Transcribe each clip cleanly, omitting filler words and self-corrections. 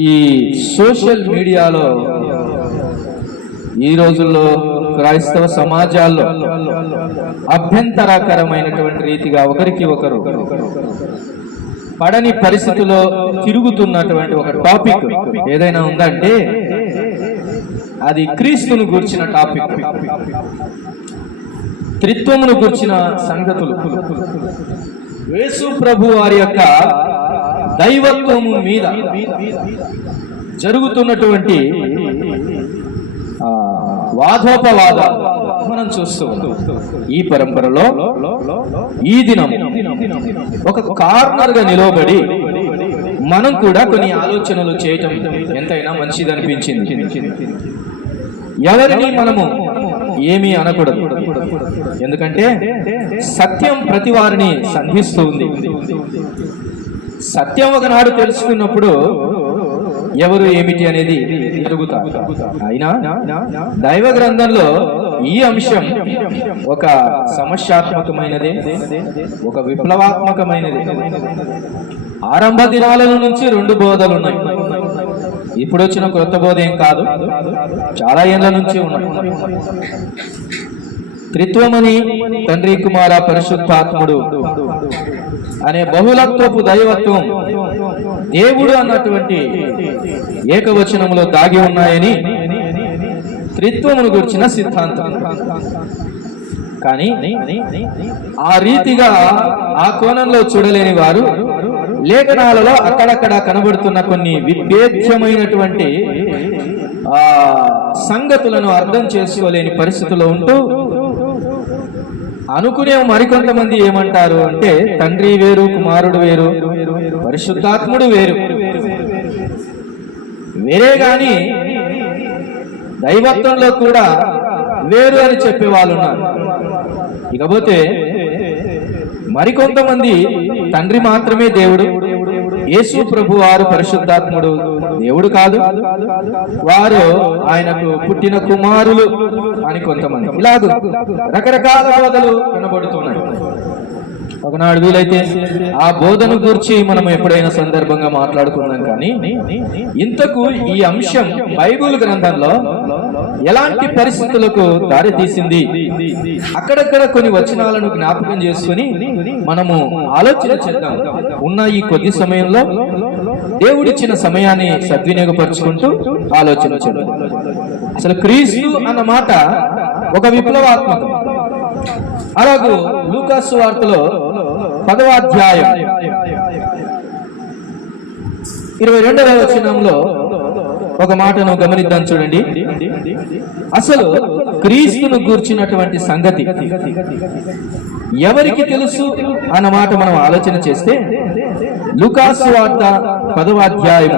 ఈ సోషల్ మీడియాలో ఈ రోజుల్లో క్రైస్తవ సమాజాల్లో అభ్యంతరకరమైనటువంటి రీతిగా ఒకరికి ఒకరు పడని పరిస్థితిలో తిరుగుతున్నటువంటి ఒక టాపిక్ ఏదైనా ఉందంటే అది క్రీస్తును గురించిన టాపిక్, త్రిత్వమును గురించిన సంగతులు, యేసు ప్రభు వారి యొక్క దైవత్వము మీద జరుగుతున్నటువంటి వాదోపవాదాలు మనం చూస్తూ ఉన్నాం. ఈ పరంపరలో ఈ దినం ఒక కార్నర్ గా నిలవబడి మనం కూడా కొన్ని ఆలోచనలు చేయటం ఎంతైనా మంచిది అనిపించింది. ఎవరిని మనము ఏమీ అనకూడదు, ఎందుకంటే సత్యం ప్రతి వారిని సంధిస్తూ ఉంది. సత్యం ఒకనాడు తెలుసుకున్నప్పుడు ఎవరు ఏమిటి అనేది ఎదుగుతారు. అయినా దైవ గ్రంథంలో ఈ అంశం ఒక సమస్యాత్మకమైనది, ఒక విప్లవాత్మకమైనది. ఆరంభ దినాల నుంచి 2 బోధలు ఉన్నాయి. ఇప్పుడు వచ్చిన కొత్త బోధ ఏం కాదు, చాలా ఏళ్ల నుంచి ఉన్నాయి. త్రిత్వమని, తండ్రి కుమార పరిశుద్ధాత్ముడు అనే బహుళత్వపు దైవత్వం, దేవుడు అన్నటువంటి ఏకవచనములో దాగి ఉన్నాయని త్రిత్వమును గురించిన సిద్ధాంతం. కానీ ఆ రీతిగా ఆ కోణంలో చూడలేని వారు లేఖనాలలో అక్కడక్కడ కనబడుతున్న కొన్ని విభేద్యమైనటువంటి సంగతులను అర్థం చేసుకోలేని పరిస్థితిలో ఉంటూ అనుకునే మరికొంతమంది ఏమంటారు అంటే తండ్రి వేరు, కుమారుడు వేరు, పరిశుద్ధాత్ముడు వేరు, వేరే గాని దైవత్వంలో కూడా వేరు అని చెప్పే వాళ్ళు ఉన్నారు. ఇకపోతే మరికొంతమంది తండ్రి మాత్రమే దేవుడు, యేసు ప్రభు వారు పరిశుద్ధాత్ముడు దేవుడు కాదు, వారు ఆయనకు పుట్టిన కుమారులు అని కొంతమంది, ఇలాగ రకరకాల బోధలు కనబడుతున్నాయి. ఒకనాడు వీలైతే ఆ బోధను గురించి మనం ఎప్పుడైనా సందర్భంగా మాట్లాడుకుందాం. కానీ ఇంతకు ఈ అంశం బైబిల్ గ్రంథంలో ఎలాంటి పరిస్థితులకు దారి తీసింది, అక్కడక్కడ కొన్ని వచనాలను జ్ఞాపకం చేసుకుని మనము ఆలోచన చేద్దాం. ఉన్న ఈ కొద్ది సమయంలో దేవుడిచ్చిన సమయాన్ని సద్వినియోగపరుచుకుంటూ ఆలోచన చేద్దాం. అసలు క్రీస్తు అన్న మాట ఒక విప్లవాత్మకం. అలాగూ లూకాసు వార్తలో 10వ అధ్యాయం 22వ వచనంలో ఒక మాటను గమనిద్దాం, చూడండి. అసలు క్రీస్తును గూర్చినటువంటి సంగతి ఎవరికి తెలుసు అన్న మాట మనం ఆలోచన చేస్తే లూకాసు వార్త 10వ అధ్యాయం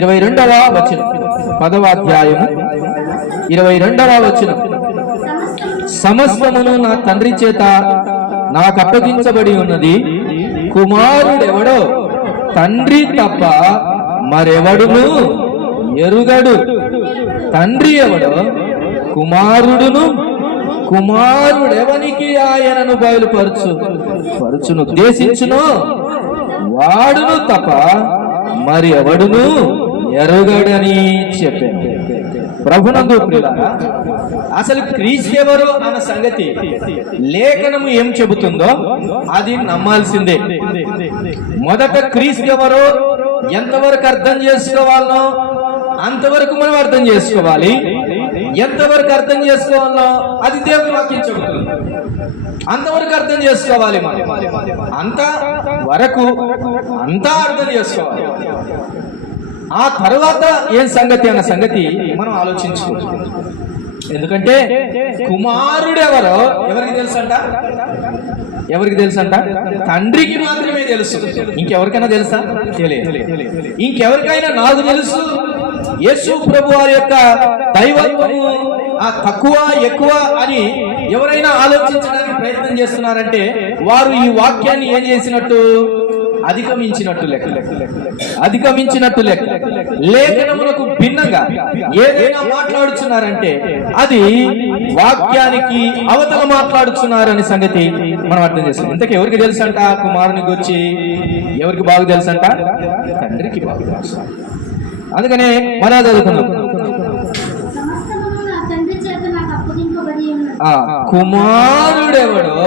22వ వచనం, 10వ అధ్యాయం 22వ వచనం, సమస్తమును నా తండ్రి చేత నాకు అప్పగించబడి ఉన్నది, కుమారుడెవడో తండ్రి తప్ప మరెవడును ఎరుగడు, తండ్రి ఎవడో కుమారుడును, కుమారుడెవనికి ఆయనను బయలుపరచును ఉద్దేశించును వాడును తప్ప మరి ఎవడును ఎరుగడని చెప్పాను. ప్రభునందు ప్రియులారా, అసలు క్రీస్తు ఎవరు అన్న సంగతి లేఖనము ఏం చెబుతుందో అది నమ్మాల్సిందే. మొదట క్రీస్తు ఎవరో ఎంతవరకు అర్థం చేసుకోవాలనో అంతవరకు మనం అర్థం చేసుకోవాలి. ఎంతవరకు అర్థం చేసుకోవాలనో అది దేవుని వాక్యం చెబుతుంది, అంతవరకు అర్థం చేసుకోవాలి. అంతా వరకు అంతా అర్థం చేసుకోవాలి. ఆ తర్వాత ఏం సంగతి అన్న సంగతి మనం ఆలోచించుకోవచ్చు. ఎందుకంటే కుమారుడు ఎవరో ఎవరికి తెలుసంట, ఎవరికి తెలుసంట? తండ్రికి మాత్రమే తెలుసు. ఇంకెవరికైనా తెలుసా? తెలియదు. ఇంకెవరికైనా నాకు తెలుసు యేసు ప్రభు వారి యొక్క దైవత్వము ఆ తక్కువ ఎక్కువ అని ఎవరైనా ఆలోచించడానికి ప్రయత్నం చేస్తున్నారంటే వారు ఈ వాక్యాన్ని ఏం చేసినట్టు? అధిగమించినట్టు లెక్క. అధిగమించినట్టు లెక్క. లేఖనములకు భిన్నంగా ఏదైనా మాట్లాడుచున్నారంటే అది వాక్యానికి అవతల మాట్లాడుచున్నారనే సంగతి మనం అర్థం చేస్తాం. ఇంతకు ఎవరికి తెలుసంట? కుమారుని గురించి ఎవరికి బాగా తెలుసంట? తండ్రికి బాగా తెలుసు. అందుకనే మనం చదువుకున్నాం, కుమారుడెవడో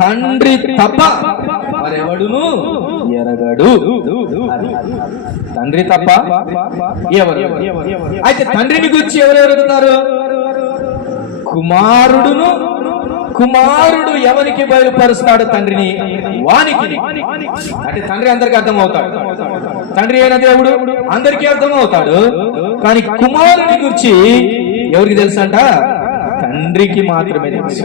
తండ్రి తప్ప మరెవడును ఎరగడు. తండ్రి తప్ప ఎవరు? అయితే తండ్రిని గురించి ఎవరు ఎరుగుతారు? కుమారుడును. కుమారుడు ఎవరికి బయలుపరుస్తాడు తండ్రిని? వానికి. అంటే తండ్రి అందరికి అర్థం అవుతాడు, తండ్రి అయిన దేవుడు అందరికీ అర్థం అవుతాడు. కానీ కుమారుని గురించి ఎవరికి తెలుసు అంట? తండ్రికి మాత్రమే తెలుసు.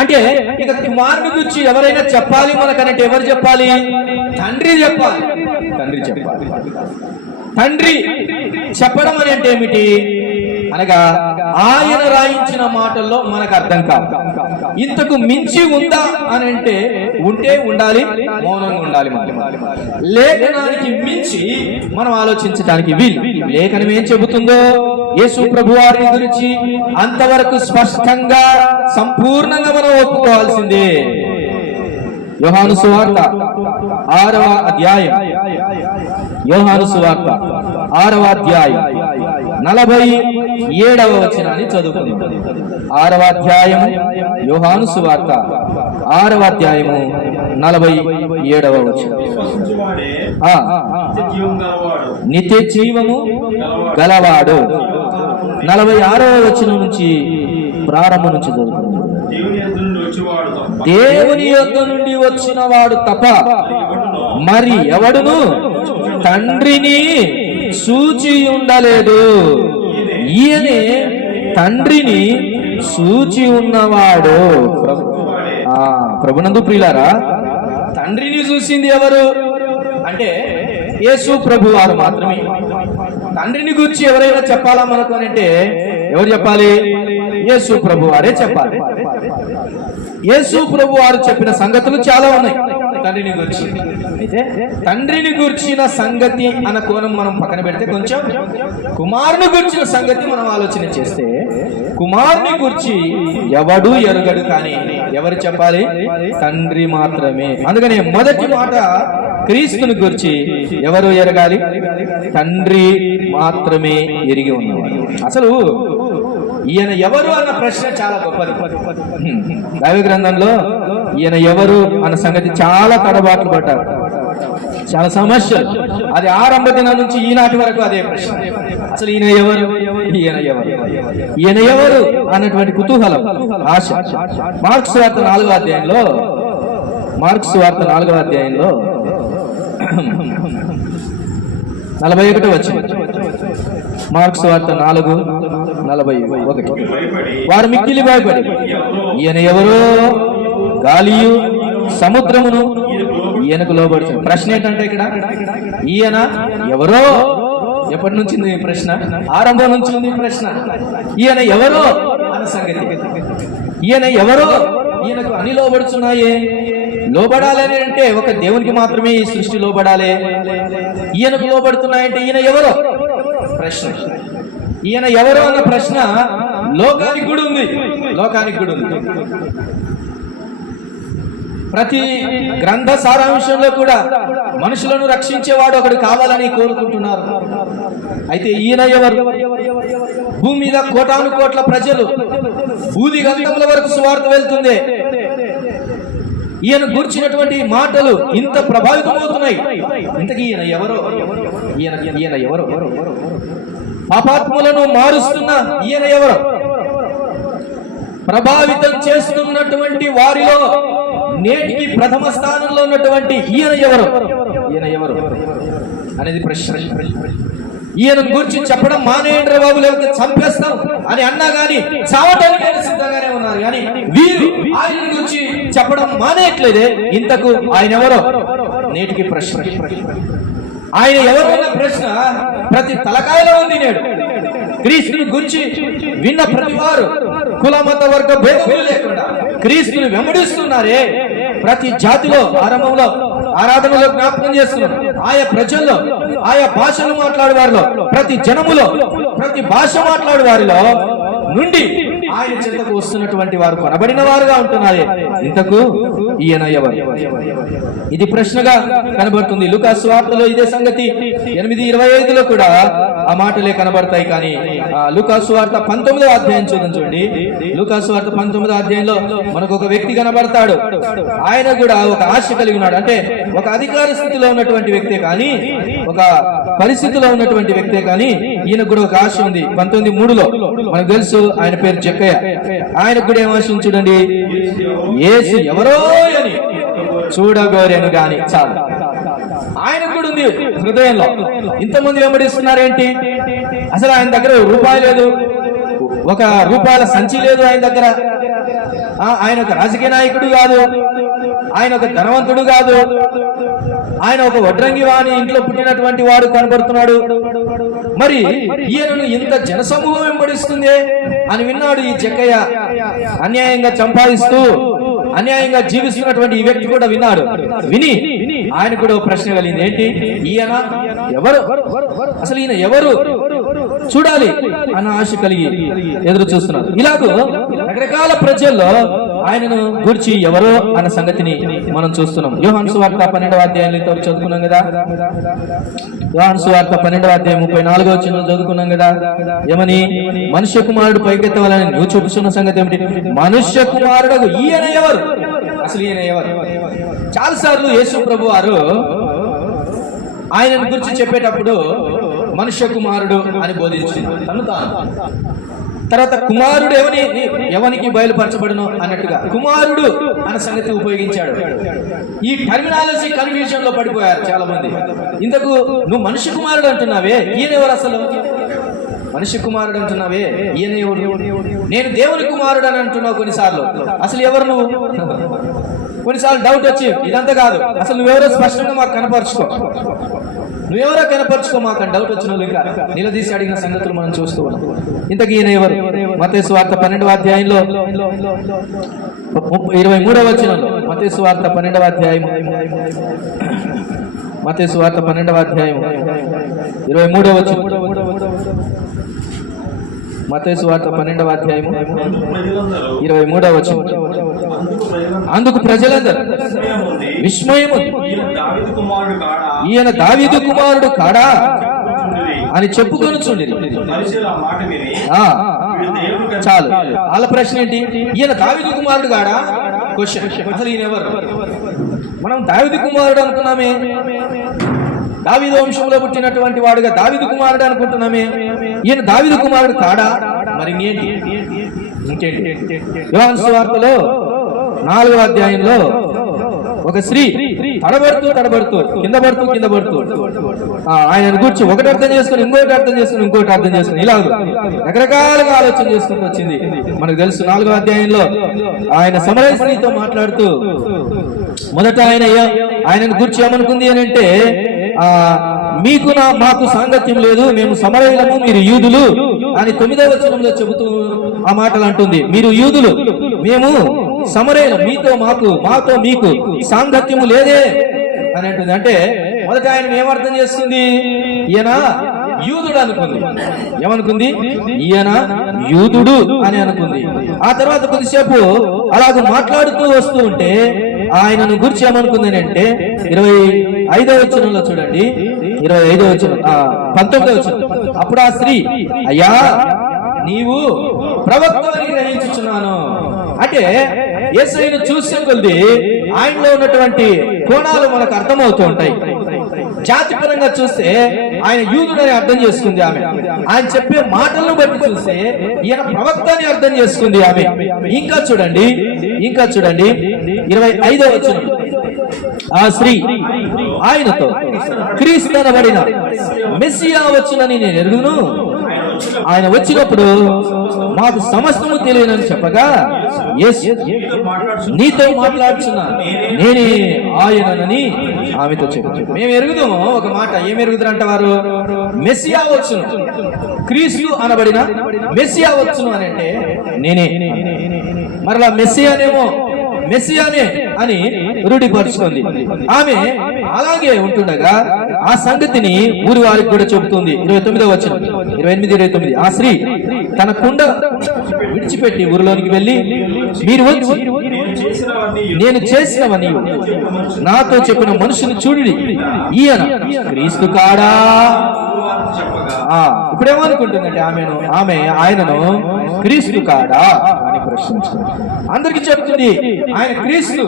అంటే ఇక కుమారుని గురించి ఎవరైనా చెప్పాలి మనకనంటే ఎవరు చెప్పాలి? తండ్రి చెప్పాలి. తండ్రి చెప్పాలి. తండ్రి చెప్పడం అని అంటే ఏమిటి అనగా ఆయన రాయించిన మాటల్లో మనకు అర్థం కాదు. ఇంతకు మించి ఉందా అని అంటే ఉంటే ఉండాలి, మౌనంగా ఉండాలి. లేఖనానికి మించి మనం ఆలోచించడానికి వీలు. లేఖనం ఏం చెబుతుందో యేసు ప్రభువారి గురించి అంతవరకు స్పష్టంగా సంపూర్ణంగా మనం ఒప్పుకోవాల్సిందే. యోహాను సువార్త 6వ అధ్యాయం, యోహాను సువార్త 6వ అధ్యాయం 47వ వచనాన్ని చదువుకుందాం. 6వ అధ్యాయం యోహాను సువార్త 6వ అధ్యాయము 47వ వచనం. నిత్య జీవము గలవాడు. 46వ వచనం నుంచి ప్రారంభం నుంచి చదువుకుందాం. దేవుని యొద్ద నుండి వచ్చిన వాడు తప్ప మరి ఎవడును తండ్రిని చూచి ఉండలేదు. ఈయనే తండ్రిని చూచి ఉన్నవాడు. ప్రభునందు ప్రియులారా, తండ్రిని చూసింది ఎవరు అంటే యేసు ప్రభు వారు మాత్రమే. తండ్రిని గురించి ఎవరైనా చెప్పాలా మనకు అని అంటే ఎవరు చెప్పాలి? యేసు ప్రభు వారే చెప్పాలి. యేసు ప్రభు వారు చెప్పిన సంగతులు చాలా ఉన్నాయి తండ్రిని గురించి. అయితే తండ్రిని గురించిన సంగతి అన్న కోణం మనం పక్కన పెడితే కొంచెం కుమారుని గురించిన సంగతి మనం ఆలోచన చేస్తే, కుమారుని గురించి ఎవడు ఎరుగడు, కానీ ఎవరు చెప్పాలి? తండ్రి మాత్రమే. అందుకనే మొదటి మాట క్రీస్తుని గురించి ఎవరు ఎరగాలి? తండ్రి మాత్రమే ఎరిగి ఉన్నవాడు. అసలు ఈయన ఎవరు అన్న ప్రశ్న చాలా గొప్పది. దైవ గ్రంథంలో ఈయన ఎవరు అన్న సంగతి చాలా తడబాట్లు పడ్డారు, చాలా సమస్యలు. అది ఆరంభ దినం నుంచి ఈనాటి వరకు అదే ప్రశ్న. అసలు ఈయన ఎవరు, ఈయన ఎవరు, ఈయన ఎవరు అన్నటువంటి కుతూహలం, ఆశ. మార్క్స్ వార్త 4వ అధ్యాయంలో, మార్క్స్ వార్త 4వ అధ్యాయంలో 41వ వచనం. మార్క్స్ వార్త 4:41. వారు మిక్కిలి భయపడి ఈయన ఎవరో గాలియు సముద్రమును ఈయనకు లోబడుతుంది. ప్రశ్న ఏంటంటే ఇక్కడ ఈయన ఎవరో, ఎప్పటి నుంచి ఉంది ప్రశ్న? ఆరంభం నుంచి ఉంది ప్రశ్న. ఈయన ఎవరో అన్న సంగతి. ఈయన ఎవరో, ఈయనకు అన్ని లోబడుతున్నాయే. లోబడాలని అంటే ఒక దేవునికి మాత్రమే ఈ సృష్టి లోబడాలి. ఈయనకు లోబడుతున్నాయంటే ఈయన ఎవరో ప్రశ్న. ఈయన ఎవరో అన్న ప్రశ్న లోకానికి కూడా ఉంది, లోకానికి కూడా ఉంది. ప్రతి గ్రంథ సారాంశంలో కూడా మనుషులను రక్షించేవాడు ఒకడు కావాలని కోరుకుంటున్నారు. అయితే ఈయన ఎవరు? భూమి మీద కోటాను కోట్ల ప్రజలు, బూది గంధముల వరకు సువార్త వెళ్తుంది. ఈయన గూర్చినటువంటి మాటలు ఇంత ప్రభావితమవుతున్నాయి. ఇంతకీ ఈయన ఎవరో? ఈయన ఎవరో? పాపాత్ములను మారుస్తున్న ఈయన ఎవరో? ప్రభావితం చేస్తున్నటువంటి వారిలో నేటికి ప్రథమ స్థానంలో ఉన్నటువంటి ఈయన ఎవరు? ఈయన ఎవరు అనేది ప్రశ్న. ఈయన గురించి చెప్పడం మానేయండి బాబు, లేకపోతే చంపేస్తాం అని అన్నా గానీ చావటానికి సిద్ధంగానే ఉన్నారు. కానీ వీరు ఆయన గురించి చెప్పడం మానేయట్లేదే. ఇంతకు ఆయన ఎవరో నేటికి ప్రశ్న. ఆయన ఎవరు అన్న ప్రశ్న ప్రతి తలకాయలో ఉంది నేడు. క్రీస్తుని గురించి విన్న ప్రతి వారు కుల మత వర్గ భేదములు లేకుండా క్రీస్తుని వెంబడిస్తున్నారే. ప్రతి జాతిలో ఆరంభంలో ఆరాధనలో జ్ఞాపకం చేస్తున్నారు. ఆయా ప్రజల్లో, ఆయా భాషలు మాట్లాడే వారిలో, ప్రతి జనములో, ప్రతి భాష మాట్లాడే వారిలో నుండి ఆయన చెంతకు వస్తున్నటువంటి వారు కొనబడిన వారుగా ఉంటున్నారే, ఇంతకు ఈయన ఎవరు? ఇది ప్రశ్నగా కనబడుతుంది. లూకా సువార్తలో ఇదే సంగతి 8:25లో కూడా ఆ మాటలే కనబడతాయి. కానీ లూకా సువార్త 19వ అధ్యాయం చూడండి. లూకా సువార్త 19వ అధ్యాయంలో మనకు ఒక వ్యక్తి కనబడతాడు. ఆయన కూడా ఒక ఆశ కలిగి ఉన్నాడు. అంటే ఒక అధికార స్థితిలో ఉన్నటువంటి వ్యక్తే కానీ, ఒక పరిస్థితిలో ఉన్నటువంటి వ్యక్తే కానీ, ఈయనకు కూడా ఒక ఆశ ఉంది. 19:3లో మనకు తెలుసు, ఆయన పేరు జక్కయ్య. ఆయనకు కూడా ఏం ఆశ ఉంది చూడండి, యేసు ఎవరో అని చూడగోరేను గాని చాలు. ఆయన కూడా ఉంది హృదయంలో. ఇంతమంది వెంబడిస్తున్నారేంటి? అసలు ఆయన దగ్గర రూపాయి లేదు, ఒక రూపాయల సంచి లేదు ఆయన దగ్గర. ఆయన ఒక రాజకీయ నాయకుడు కాదు, ఆయన ఒక ధనవంతుడు కాదు, ఆయన ఒక వడ్రంగి వాణి ఇంట్లో పుట్టినటువంటి వాడు కనబడుతున్నాడు. మరి ఈయనను ఇంత జనసమూహం వెంబడిస్తుంది అని విన్నాడు ఈ జక్కయ్య. అన్యాయంగా సంపాదిస్తూ అన్యాయంగా జీవిస్తున్నటువంటి ఈ వ్యక్తి కూడా విన్నాడు. విని ఆయన కూడా ప్రశ్న కలిగింది, ఏంటి ఈయన ఎవరు? అసలు ఈయన ఎవరు చూడాలి అన్న ఆశ కలిగి ఎదురు చూస్తున్నారు. ఇలాగూ రకరకాల ప్రజల్లో ఆయనను గురించి ఎవరో అన్న సంగతిని మనం చూస్తున్నాం. యోహాను సువార్త 12వ అధ్యాయంలో చదువుకున్నాం కదా. యోహాను సువార్త 12వ అధ్యాయం 34వ వచనం చదువుకున్నాం కదా. ఏమని? మనుష్య కుమారుడు పైకెత్తవాలని నువ్వు చూపుతున్న సంగతి ఏమిటి? మనుష్య కుమారుడు ఈయన ఎవరు? అసలు ఈయన ఎవరు? చాలా సార్లు యేసు ప్రభు వారు ఆయనను గురించి చెప్పేటప్పుడు మనుష్య కుమారుడు అని బోధించింది తను తాను. తర్వాత కుమారుడు ఎవనికి బయలుపరచబడును అన్నట్టుగా కుమారుడు అన్న సంగతి ఉపయోగించాడు. ఈ టర్మినాలజీ కన్ఫ్యూజన్ లో పడిపోయారు చాలా మంది. ఇంతకు నువ్వు మనుష్య కుమారుడు అంటున్నావే, ఈయన ఎవరు? అసలు మనిషి కుమారుడు అంటున్నావే, ఈయన ఎవరు? నేను దేవుని కుమారుడు అని అంటున్నావు కొన్నిసార్లు. అసలు ఎవరు నువ్వు? కొన్నిసార్లు డౌట్ వచ్చి ఇదంతా కాదు, అసలు నువ్వెవరో స్పష్టంగా మాకు కనపరుచుకో, నువ్వెవరో కనపరుచుకో మాకు అని డౌట్ వచ్చిన వాళ్ళు ఇంకా నిలదీసి అడిగిన సంగతులు మనం చూస్తూ ఉన్నాం. ఇంతకీ ఈయన ఎవరు? మత్తయి సువార్త 12వ అధ్యాయంలో 23వ వచనంలో, మత్తయి సువార్త 12వ అధ్యాయం, మత్తయి సువార్త 12వ అధ్యాయం 23వ వచనం, మత్తయి సువార్త 12వ అధ్యాయం 23వ వచనం. అందుకు ప్రజలందరూ విస్మయము, ఈయన దావీదు కుమారుడు కాడా అని చెప్పుకొనుచుండిరి. చాలు. వాళ్ళ ప్రశ్న ఏంటి? ఈయన దావీదు కుమారుడు కాడా? క్వశ్చన్. అసలు ఈయన ఎవరు? మనం దావీదు కుమారుడు అనుకున్నామే, దావీదు వంశంలో పుట్టినటువంటి వాడుగా దావీదు కుమారుడు అనుకుంటున్నామే. ఈయన దావీదు కుమారుడు కాడా? మరి ఇంకేంటి? యోహాను సువార్తలో 4వ అధ్యాయంలో ఒక స్త్రీ తడబడుతూ కింద పడుతూ ఆయన గురించి ఒకటి అర్థం చేసుకుని ఇంకోటి అర్థం చేసుకుని ఇలా రకరకాలుగా ఆలోచన చేసుకుంటూ వచ్చింది. మనకు తెలుసు 4వ అధ్యాయంలో ఆయన సమరయ స్త్రీతో మాట్లాడుతూ మొదట ఆయనను గురించి ఏమనుకుంది అని అంటే, మాకు సాంగత్యం లేదు, మేము సమరయులము, మీరు యూదులు అని 9వ వచనంలో చెబుతూ ఆ మాటలు అంటుంది. మీరు యూదులు, మేము సమరయులు, మాతో మీకు సాంగత్యము లేదే అని అంటుంది. అంటే మొదట ఆయన ఏమర్థం చేస్తుంది? ఈయన యూదుడు అనుకుంది. ఏమనుకుంది? ఈయన యూదుడు అని అనుకుంది. ఆ తర్వాత కొద్దిసేపు అలాగ మాట్లాడుతూ వస్తూ ఉంటే ఆయనను గురించి ఏమనుకుంది అంటే 25వ వచనంలో చూడండి, 25వ వచనం 19వ వచనం. అప్పుడు ఆ స్త్రీ, అయ్యా నీవు ప్రవక్త అని గ్రహించుచున్నాను. అంటే యేసయ్యను చూసే కొద్ది ఆయనలో ఉన్నటువంటి కోణాలు మనకు అర్థమవుతూ ఉంటాయి. జాతి పరంగా చూస్తే ఆయన యూదుడని అర్థం చేసుకుంది ఆమె. ఆయన చెప్పే మాటలను బట్టి చూస్తే ఈయన ప్రవక్త అని అర్థం చేసుకుంది ఆమె. ఇంకా చూడండి 25వ వచనం. ఆ స్త్రీ ఆయనతో, క్రీస్తు అనబడిన మెస్సియా వచ్చునని నేను ఎరుగును, ఆయన వచ్చినప్పుడు మాకు సమస్తము తెలియనని చెప్పగా, నీతో మాట్లాడుచున్నా నేనే ఆయనని ఆమెతో చెప్పు. మేము ఎరుగుదాము ఒక మాట. ఏం ఎరుగుతారంట వారు? మెస్సియా వచ్చును, క్రీస్తు అనబడిన మెస్సియా వచ్చును అని అంటే నేనే. మరలా మెస్సియానే అని రూఢిపరుచుకుంది ఆమె. అలాగే ఉంటుండగా ఆ సంగతిని ఊరి వారికి కూడా చెబుతుంది. 29వ వచనం, 28, 29. ఆ స్త్రీ తన కుండ విడిచిపెట్టి ఊరిలోనికి వెళ్ళి, మీరు వచ్చి నేను చేసినవని నాతో చెప్పిన మనుషుని చూడండి, ఈయన క్రీస్తు కాడా? ఇప్పుడేమనుకుంటుందంటే ఆమె ఆయనను క్రీస్తు కాడా అని ప్రశ్నించింది. అందరికి చెబుతుంది ఆయన క్రీస్తు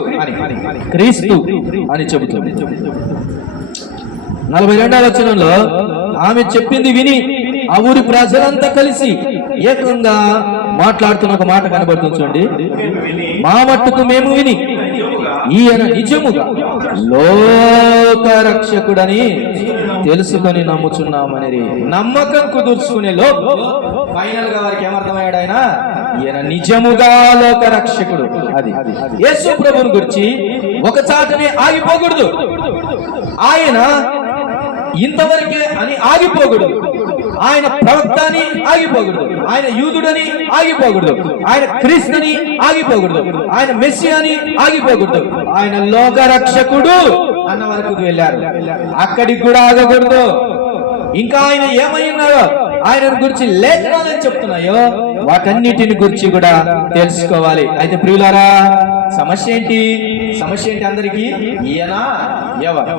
అని చెబుతుంది. 42వ వచనంలో ఆమె చెప్పింది విని ఆ ఊరి ప్రజలంతా కలిసి ఏకంగా మాట్లాడుతున్న ఒక మాట కనబడుతుంది చూడండి. మా మట్టుకు మేము విని ఈయన నిజముగా లోక రక్షకుడని తెలుసుకొని నమ్ముచున్నామని నమ్మకం కుదుర్చుకునే లోపు ఫైనల్ గా వారికి ఏమర్థమయ్యాడు? ఈయన నిజముగా లోక రక్షకుడు. అది యేసు ప్రభువుని గురించి ఒక చాటనే ఆగిపోకూడదు. ఆయన ఇంతవరకే అని ఆగిపోకూడదు. ఆయన ప్రవక్త అని ఆగిపోకూడదు. ఆయన యూదుడని ఆగిపోకూడదు. ఆయన క్రీస్తుని ఆగిపోకూడదు. ఆయన మెస్సియా అని ఆగిపోకూడదు. ఆయన లోక రక్షకుడు అన్న వరకు వెళ్ళారు. అక్కడికి కూడా ఆగకూడదు. ఇంకా ఆయన ఏమై ఉన్నాడో, ఆయన గురించి లేఖనాలని చెప్తున్నాయో వాటన్నిటిని గురించి కూడా తెలుసుకోవాలి. అయితే ప్రియులారా, సమస్య ఏంటి? అందరికీ ఈయన ఎవరు,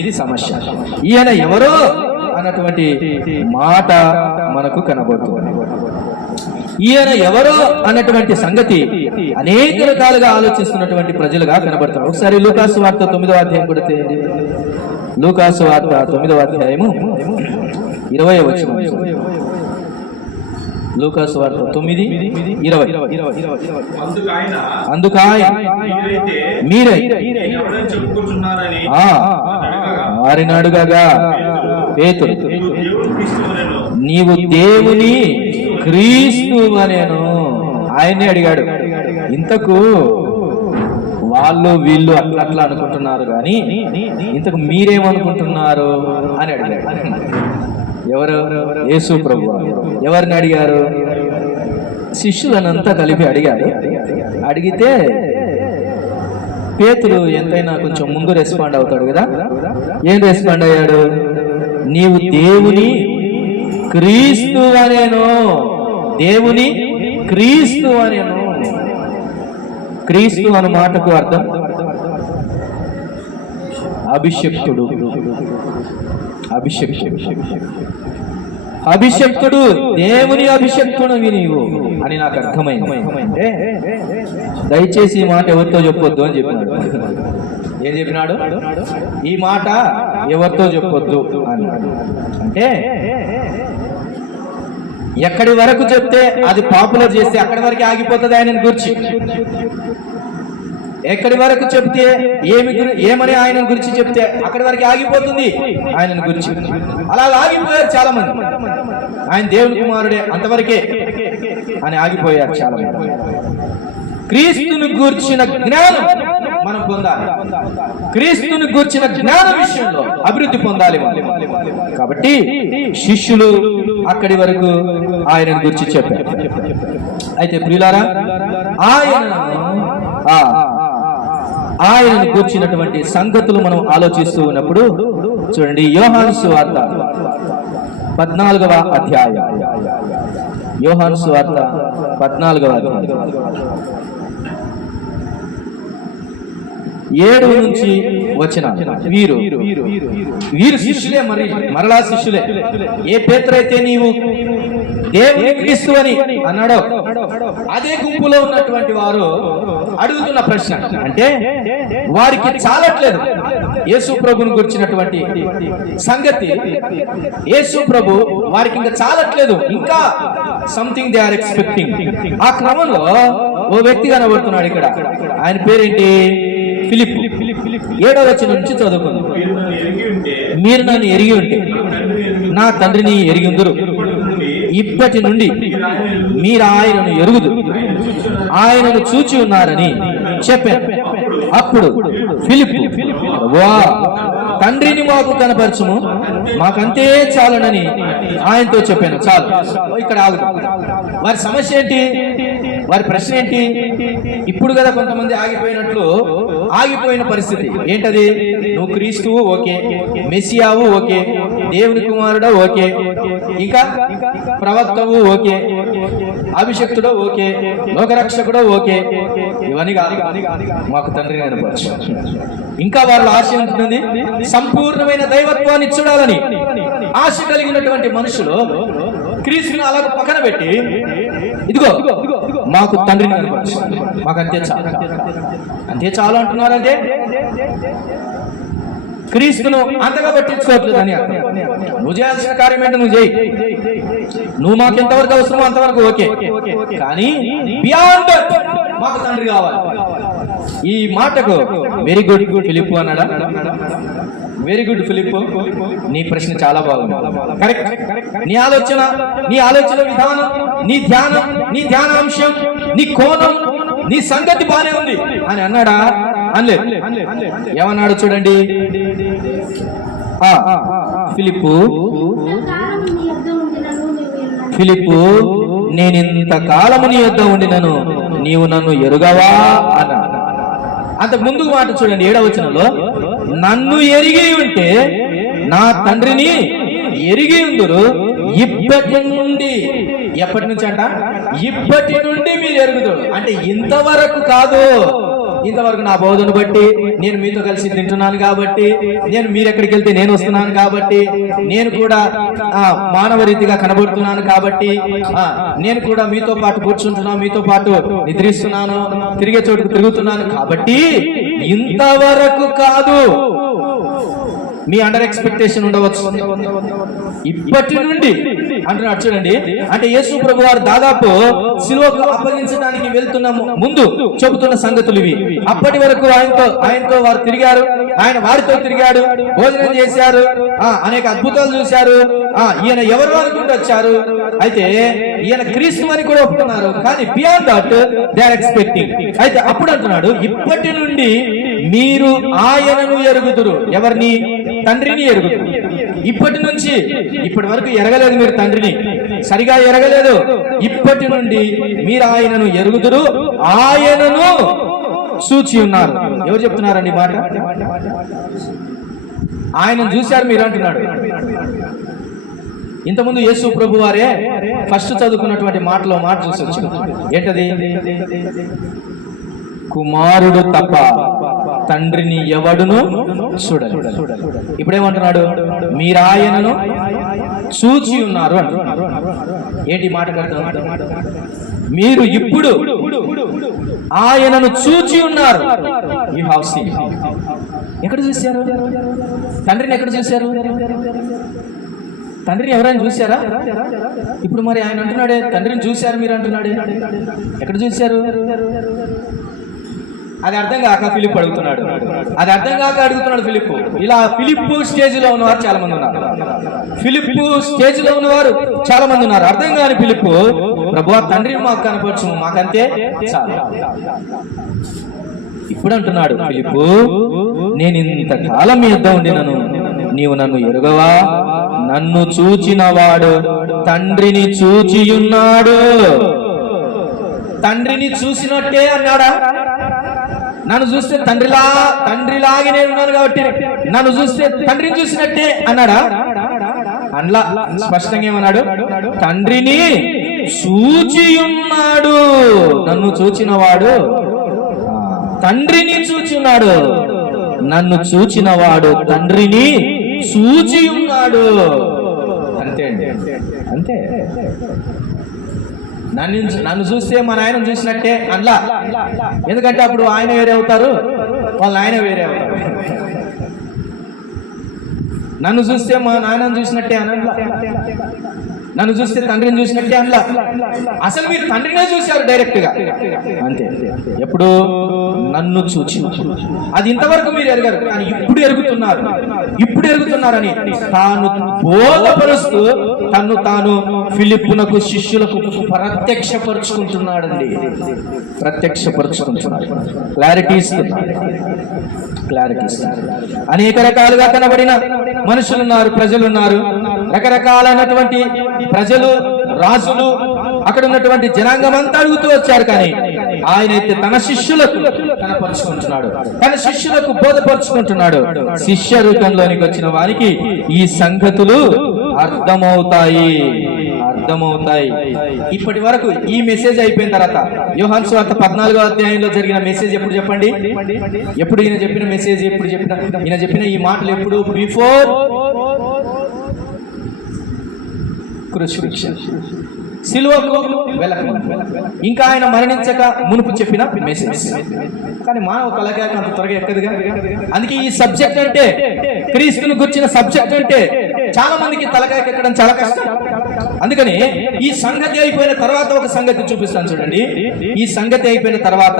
ఇది సమస్య. ఈయన ఎవరు అన్నటువంటి మాట మనకు కనబడుతుంది. ఈయన ఎవరో అన్నటువంటి సంగతి అనేక రకాలుగా ఆలోచిస్తున్నటువంటి ప్రజలుగా కనబడతారు. ఒకసారి లూకాసు వార్త 9వ అధ్యాయం కూడా చేయండి. లూకాసు వార్త 9వ అధ్యాయము 20వ వచనం. లూకాసు వార్త 9:20. అందుకాయన మీరే ఆరినాడుగా పేతురు, నీవు దేవుని క్రీస్తు అనేను. ఆయన్ని అడిగాడు. ఇంతకు వీళ్ళు అట్లా అనుకుంటున్నారు కానీ ఇంతకు మీరేమనుకుంటున్నారు అని అడిగాడు. ఎవరు? యేసు ప్రభు. ఎవరిని అడిగారు? శిష్యులనంతా కలిపి అడిగారు. అడిగితే పేతురు ఎంతైనా కొంచెం ముందు రెస్పాండ్ అవుతాడు కదా. ఏం రెస్పాండ్ అయ్యాడు? నీవు దేవుని క్రీస్తు అనేను. దేవుని క్రీస్తు అనేను. క్రీస్తు అన్న మాటకు అర్థం అభిషక్తుడు. అభిషక్తుడు, దేవుని అభిషక్తుడు నీవు అని నాకు అర్థమైంది. అంటే దయచేసి ఈ మాట ఎవరితో చెప్పొద్దు అని చెప్పినాడు. ఏం చెప్పినాడు? ఈ మాట ఎవరితో చెప్పొద్దు అన్నాడు. అంటే ఎక్కడి వరకు చెప్తే అది పాపులర్ చేస్తే అక్కడి వరకు ఆగిపోతుంది ఆయనను గురించి. ఎక్కడి వరకు చెప్తే ఏమని ఆయన గురించి చెప్తే అక్కడి వరకు ఆగిపోతుంది ఆయనను గురించి. అలా ఆగిపోయారు చాలా మంది. ఆయన దేవుని కుమారుడే అంతవరకే అని ఆగిపోయారు చాలా మంది. క్రీస్తుని గూర్చిన జ్ఞానం మనం పొందాలి. క్రీస్తుని గూర్చిన జ్ఞాన విషయంలో అభివృద్ధి పొందాలి. కాబట్టి శిష్యులు అక్కడి వరకు ఆయన గురించి చెప్పారు. అయితే ప్రియులారా, ఆయనను కూర్చున్నటువంటి సంగతులు మనం ఆలోచిస్తూ ఉన్నప్పుడు చూడండి, యోహాను సువార్త 14వ అధ్యాయం. యోహాను సువార్త 14వ అధ్యాయం 7 నుంచి వచ్చిన వీరు శిష్యులే, మరలా శిష్యులే. ఏ పేతురైతే నీవు దేవుని క్రీస్తు అని అన్నాడో అదే గుంపులో ఉన్నటువంటి వారు అడుగుతున్న ప్రశ్న అంటే వారికి చాలట్లేదు యేసు ప్రభుని గురించినటువంటి సంగతి. యేసు ప్రభు వారికి ఇంకా చాలట్లేదు, ఇంకా సంథింగ్ దే ఆర్ ఎక్స్పెక్టింగ్. ఆ క్రమంలో ఓ వ్యక్తి కనబడుతున్నాడు ఇక్కడ. ఆయన పేరేంటి? ఫిలిప్పు. 7వ వచనం నుంచి చదువుకుందాం. మీరు నన్ను ఎరిగి ఉంటే నా తండ్రిని ఎరిగిందురు. ఇప్పటి నుండి మీరు ఆయనను ఎరుగుదు, ఆయనను చూచి ఉన్నారని చెప్పాను. అప్పుడు ఫిలిప్పు, తండ్రిని మాకు కనపరచుము, మాకంతే చాలనని ఆయనతో చెప్పాను. చాలు, ఇక్కడ ఆగుతాం. వారి సమస్య ఏంటి? వారి ప్రశ్న ఏంటి? ఇప్పుడు కదా కొంతమంది ఆగిపోయినట్లు ఆగిపోయిన పరిస్థితి ఏంటది? నువ్వు క్రీస్తువు ఓకే, మెస్సియావు ఓకే, దేవుని కుమారుడు ఓకే, ఇంకా ప్రవక్తవు ఓకే, అభిషక్తుడు ఓకే, లోకరక్షకుడు ఓకే. ఇవన్నీ కాదు, మాకు తండ్రిని కనపరచు. ఇంకా వాళ్ళ ఆశ ఉంటుంది, సంపూర్ణమైన దైవత్వాన్ని చూడాలని ఆశ కలిగినటువంటి మనుషులు క్రీస్తుని అలా పక్కన పెట్టి ఇదిగో మాకు తండ్రిని కనపరచు, మాకు అంతే చాలు, అంతే చాలు అంటున్నారంటే క్రీస్తును అంతగా పట్టించుకోవట్లేదు అని అర్థం. నువ్వు చేయాల్సిన కార్యం ఏంటో నువ్వు చేయి, నువ్వు మాకు ఎంతవరకు అవసరమో అంతవరకు ఓకే, కానీ బియాండ్ మాకు తండ్రి కావాలి. ఈ మాటకు వెరీ గుడ్ ఫిలిప్పు అన్నాడా? వెరీ గుడ్ ఫిలిప్పు, నీ ప్రశ్న చాలా బాగుంది, కరెక్ట్. నీ ఆలోచన విధానం, నీ ధ్యానం, నీ ధ్యానాంశం, నీ కోణం, నీ సంగతి బానే ఉంది అని అన్నాడా? అనలేదు. ఏమన్నాడు చూడండి, ఫిలిప్పు నేనింత కాలము నీ యొద్ద ఉండినను నీవు నన్ను ఎరుగవా అన్నా. అంతకు ముందుకు మాట చూడండి, 7వ వచనంలో నన్ను ఎరిగి ఉంటే నా తండ్రిని ఎరిగి ఉందురు, ఇప్పటి నుండి. ఎప్పటి నుంచి అంట? ఇప్పటి నుండి మీరు ఎరుగుతారు. అంటే ఇంతవరకు కాదు, ఇంతవరకు నా బోధను బట్టి, నేను మీతో కలిసి తింటున్నాను కాబట్టి, నేను మీరెక్కడికి వెళ్తే నేను వస్తున్నాను కాబట్టి, నేను కూడా మానవ రీతిగా కనబడుతున్నాను కాబట్టి, నేను కూడా మీతో పాటు కూర్చుంటున్నాను, మీతో పాటు నిద్రిస్తున్నాను, తిరిగే చోటుకు తిరుగుతున్నాను కాబట్టి ఇంతవరకు కాదు. మీ అండర్ ఎక్స్పెక్టేషన్ ఉండవచ్చు, ఇప్పటి నుండి అంటున్నాడు చూడండి. అంటే యేసు ప్రభు వారు దాదాపు శిలువకు అప్పగించడానికి వెళ్తున్న ముందు చెబుతున్న సంగతులు ఇవి. అప్పటి వరకు ఆయనతో వారు తిరిగారు, ఆయన వారితో తిరిగాడు, భోజనం చేశారు, అనేక అద్భుతాలు చూశారు. ఈయన ఎవరి వారికి వచ్చారు, అయితే ఈయన క్రీస్తు అని కూడా ఒప్పుకున్నారు, కానీ beyond that they are expecting. అయితే అప్పుడు అంటున్నాడు, ఇప్పటి నుండి మీరు ఆయనను ఎరుగుదురు. ఎవరిని? తండ్రిని ఎరుగుదురు. ఇప్పటి నుంచి ఇప్పటి వరకు ఎరగలేదు, మీరు తండ్రిని సరిగా ఎరగలేదు. ఇప్పటి నుండి మీరు ఆయనను ఎరుగుదురు, ఆయనను చూచి ఉన్నారు. ఎవరు చెప్తున్నారండి మాట? ఆయనను చూశారు మీరు అంటున్నాడు. ఇంతకుముందు యేసు ప్రభు వారే ఫస్ట్ చదువుకున్నటువంటి మాటలో మాట చూసొచ్చు. ఏంటది? కుమారుడు తప్ప తండ్రిని ఎవడును చూడడు. ఇప్పుడేమంటున్నాడు? మీరాయనను చూచి ఉన్నారు అంటున్నాడు. ఏంటి మాట కడతాం? మీరు ఇప్పుడు ఆయనను చూచి ఉన్నారు. You have seen. ఎక్కడ చూశారు తండ్రిని? ఎక్కడ చూశారు తండ్రిని? ఎవరైనా చూశారా? ఇప్పుడు మరి ఆయన అంటున్నాడే తండ్రిని చూశారు మీరు అంటున్నాడే, ఎక్కడ చూశారు? అది అర్థం కాక ఫిలిప్ అడుగుతున్నాడు. అది అర్థం కాక అడుగుతున్నాడు ఫిలిప్. ఇలా ఫిలిప్ స్టేజ్ లో ఉన్నవారు చాలా మంది ఉన్నారు. ఫిలిప్ స్టేజ్ లో ఉన్నవారు చాలా మంది ఉన్నారు. అర్థం కాని ఫిలిప్, ప్రభువా తండ్రిని మాకు కనపరచు, మాకంతే చాలు. ఇప్పుడు అంటున్నాడు ఫిలిప్, నేను ఇంతకాలం మీ యొద్ద ఉండినను నీవు నన్ను ఎరుగవా? నన్ను చూచిన వాడు తండ్రిని చూచియున్నాడు. తండ్రిని చూసినట్టే అన్నాడా? నన్ను చూస్తే తండ్రిలాగే నేను ఉన్నాను కాబట్టి నన్ను చూస్తే తండ్రిని చూసినట్టే అన్నాడా? అట్లా స్పష్టంగా ఏమన్నాడు? తండ్రిని చూచియున్నాడు. నన్ను చూచిన వాడు తండ్రిని చూచున్నాడు, నన్ను చూచిన వాడు తండ్రిని చూచి ఉన్నాడు. అంతే అండి, అంతే. నన్ను చూస్తే మా నాయన చూసినట్టే అట్లా. ఎందుకంటే అప్పుడు ఆయన వేరే అవుతారు, వాళ్ళ ఆయన వేరే అవుతారు. నన్ను చూస్తే మా నాయనను చూసినట్టే అనట్లా, నన్ను చూస్తే తండ్రిని చూసినట్టే అనలా. అసలు మీరు తండ్రినే చూశారు డైరెక్ట్ గా, అంతే. ఎప్పుడు? నన్ను చూచి. అది ఇంతవరకు మీరు ఎరగారు, కానీ ఇప్పుడు ఎరుగుతున్నారు. ఇప్పుడు ఎరుగుతున్నారని తాను బోధపరుస్తూ తాను ఫిలిప్పునకు శిష్యులకు ప్రత్యక్షపరుచుకుంటున్నాడండి. ప్రత్యక్షపరుచుకుంటున్నాడు. క్లారిటీస్ అనేక రకాలుగా కనబడిన మనుషులున్నారు, ప్రజలున్నారు. రకరకాలైనటువంటి ప్రజలు, రాజులు, అక్కడ ఉన్నటువంటి జనాంగం అంతా అడుగుతూ వచ్చారు. కానీ ఆయనైతే తన శిష్యులకు కనపరుచుకుంటున్నాడు, తన శిష్యులకు బోధపరుచుకుంటున్నాడు. శిష్య రూపంలోనికి వచ్చిన వారికి ఈ సంగతులు అర్థమవుతాయి. ఇప్పటి వరకు ఈ మెసేజ్ అయిపోయిన తర్వాత యోహాను సువార్త 14వ అధ్యాయంలో జరిగిన మెసేజ్ ఎప్పుడు చెప్పండి? ఎప్పుడు ఈయన చెప్పిన మెసేజ్? ఈయన చెప్పిన ఈ మాటలు ఎప్పుడు? బిఫోర్ క్రూసిఫిక్షన్, సిలువకు వెళ్ళకముందు, ఇంకా ఆయన మరణించక మునుపు చెప్పిన మెసేజ్. కానీ మానవ తలకాయ అంత త్వరగా ఎక్కదుగా. అందుకే ఈ సబ్జెక్ట్ అంటే, క్రీస్తుని గురించిన సబ్జెక్ట్ అంటే చాలా మందికి తలకాయకి ఎక్కడం చాలా కష్టం. అందుకని ఈ సంగతి అయిపోయిన తర్వాత ఒక సంగతి చూపిస్తాను చూడండి. ఈ సంగతి అయిపోయిన తర్వాత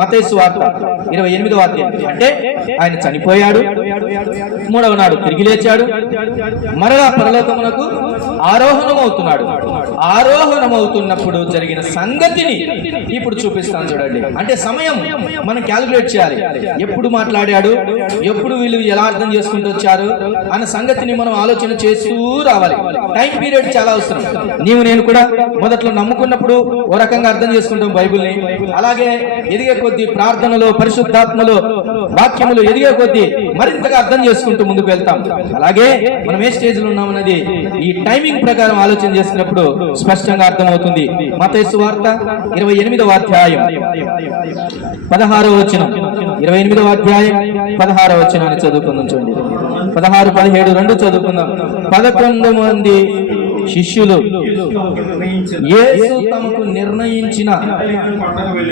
మత్తయి సువార్త 28వ అధ్యాయం, అంటే ఆయన చనిపోయాడు, 3వ నాడు తిరిగి లేచాడు, మరలా పరలోకమునకు ఆరోహణమవుతున్నాడు. ఆరోహణమవుతున్నప్పుడు జరిగిన సంగతిని ఇప్పుడు చూపిస్తాను చూడండి. అంటే సమయం మనం క్యాలిక్యులేట్ చేయాలి. ఎప్పుడు మాట్లాడాడు, ఎప్పుడు వీళ్ళు ఎలా అర్థం చేసుకుంటూ వచ్చారు అన్న సంగతిని మనం ఆలోచన చేస్తూ రావాలి. టైం పీరియడ్ చాలా అవసరం. నీవు నేను కూడా మొదట్లో నమ్ముకున్నప్పుడు ఓ రకంగా అర్థం చేసుకుంటాం బైబిల్ని. అలాగే ఎదిగే కొద్దీ ప్రార్థనలో, పరిశుద్ధాత్మలో, వాక్యములు ఎదిగే కొద్దీ మరింతగా అర్థం చేసుకుంటూ ముందుకు వెళ్తాం. అలాగే మనం ఏ స్టేజ్ లో ఉన్నామన్నది ఈ టైమింగ్ ప్రకారం ఆలోచన చేసినప్పుడు స్పష్టంగా అర్థమవుతుంది. మత్తయి సువార్త 28వ అధ్యాయం 16వ వచనం, 28వ అధ్యాయం 16వ వచనాన్ని చదువుకుందాం చూడండి. 16, 17 రెండు చదువుకుందాం. 11 మంది శిష్యులు యేసు తమకు నిర్ణయించిన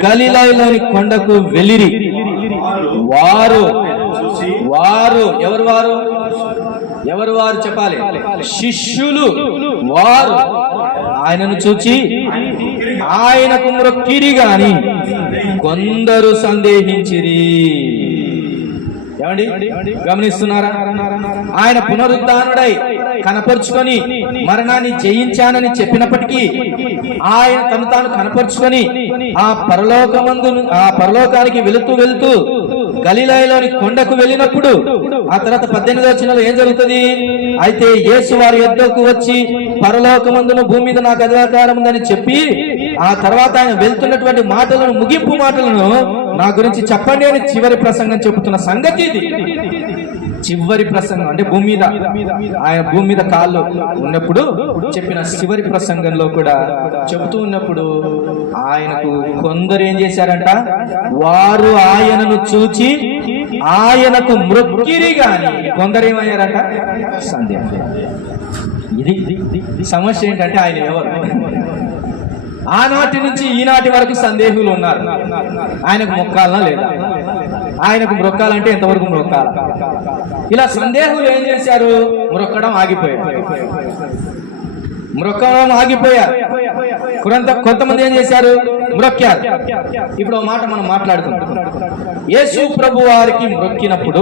గలిలయలోని కొండకు వెళ్ళిరి. వారు ఎవరు వారు చెప్పాలి? శిష్యులు. వారు ఆయనను చూచి ఆయనకు మ్రొక్కిరి గాని కొందరు సందేహించిరి. ఏమండి గమనిస్తున్నారా? ఆయన పునరుద్ధానుడై కనపరుచుకొని మరణాన్ని జయించానని చెప్పినప్పటికీ ఆయన తను తాను కనపరుచుకొని ఆ పరలోకానికి వెళుతూ గలిలయలోని కొండకు వెళ్ళినప్పుడు ఆ తర్వాత 18వ వచనంలో ఏం జరుగుతుంది? అయితే యేసు వారి యొద్దకు వచ్చి పరలోకమందును భూమి మీద నాకు అధికారం ఉందని చెప్పి ఆ తర్వాత ఆయన వెళ్తున్నటువంటి మాటలను, ముగింపు మాటలను నా గురించి చెప్పండి అని చివరి ప్రసంగం చెబుతున్న సంగతి ఇది. చివరి ప్రసంగం అంటే ఆయన భూమి మీద కాళ్ళు ఉన్నప్పుడు చెప్పిన చివరి ప్రసంగంలో కూడా చెబుతూ ఉన్నప్పుడు ఆయనకు కొందరు ఏం చేశారంట? వారు ఆయనను చూచి ఆయనకు మ్రొక్కిరి గాని కొందరు ఏమయ్యారంట? సందేహం. ఇది సమస్య ఏంటంటే ఆయన ఎవరు? ఆనాటి నుంచి ఈనాటి వరకు సందేహులు ఉన్నారు. ఆయనకు మొక్కాలనా లేదా? ఆయనకు మ్రొక్కాలంటే ఎంతవరకు మ్రొక్కాల? ఇలా సందేహులు ఏం చేశారు? మ్రొక్కడం ఆగిపోయారు. కొంతమంది ఏం చేశారు? మ్రొక్కారు. ఇప్పుడు మాట మనం మాట్లాడుకుంటాం. యేసు ప్రభు వారికి మ్రొక్కినప్పుడు,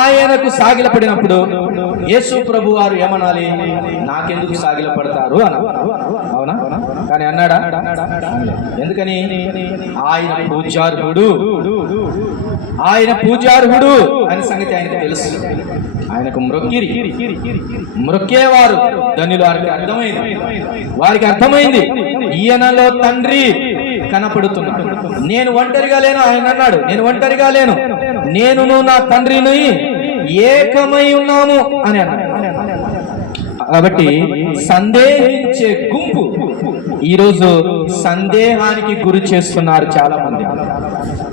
ఆయనకు సాగిలపడినప్పుడు యేసు ప్రభు వారు ఏమనాలి? నాకెందుకు సాగిలపడతారు అన్న. అవునా? కానీ అన్నాడా? ఎందుకని? ఆయన పూజార్హుడు అనే సంగతి ఆయనకు తెలుసు. ఆయనకు మ్రొక్కేవారు ధన్యులు. వారికి అర్థమైంది ఈయనలో తండ్రి కనపడుతున్నాడు. నేను ఒంటరిగా లేను. ఆయన అన్నాడు, నేను ఒంటరిగా లేను, నేనును నా తండ్రిని ఏకమై ఉన్నాము అని అన్నాడు. కాబట్టి సందేహించే గుంపు ఈరోజు సందేహానికి గురి చేస్తున్నారు చాలా మంది.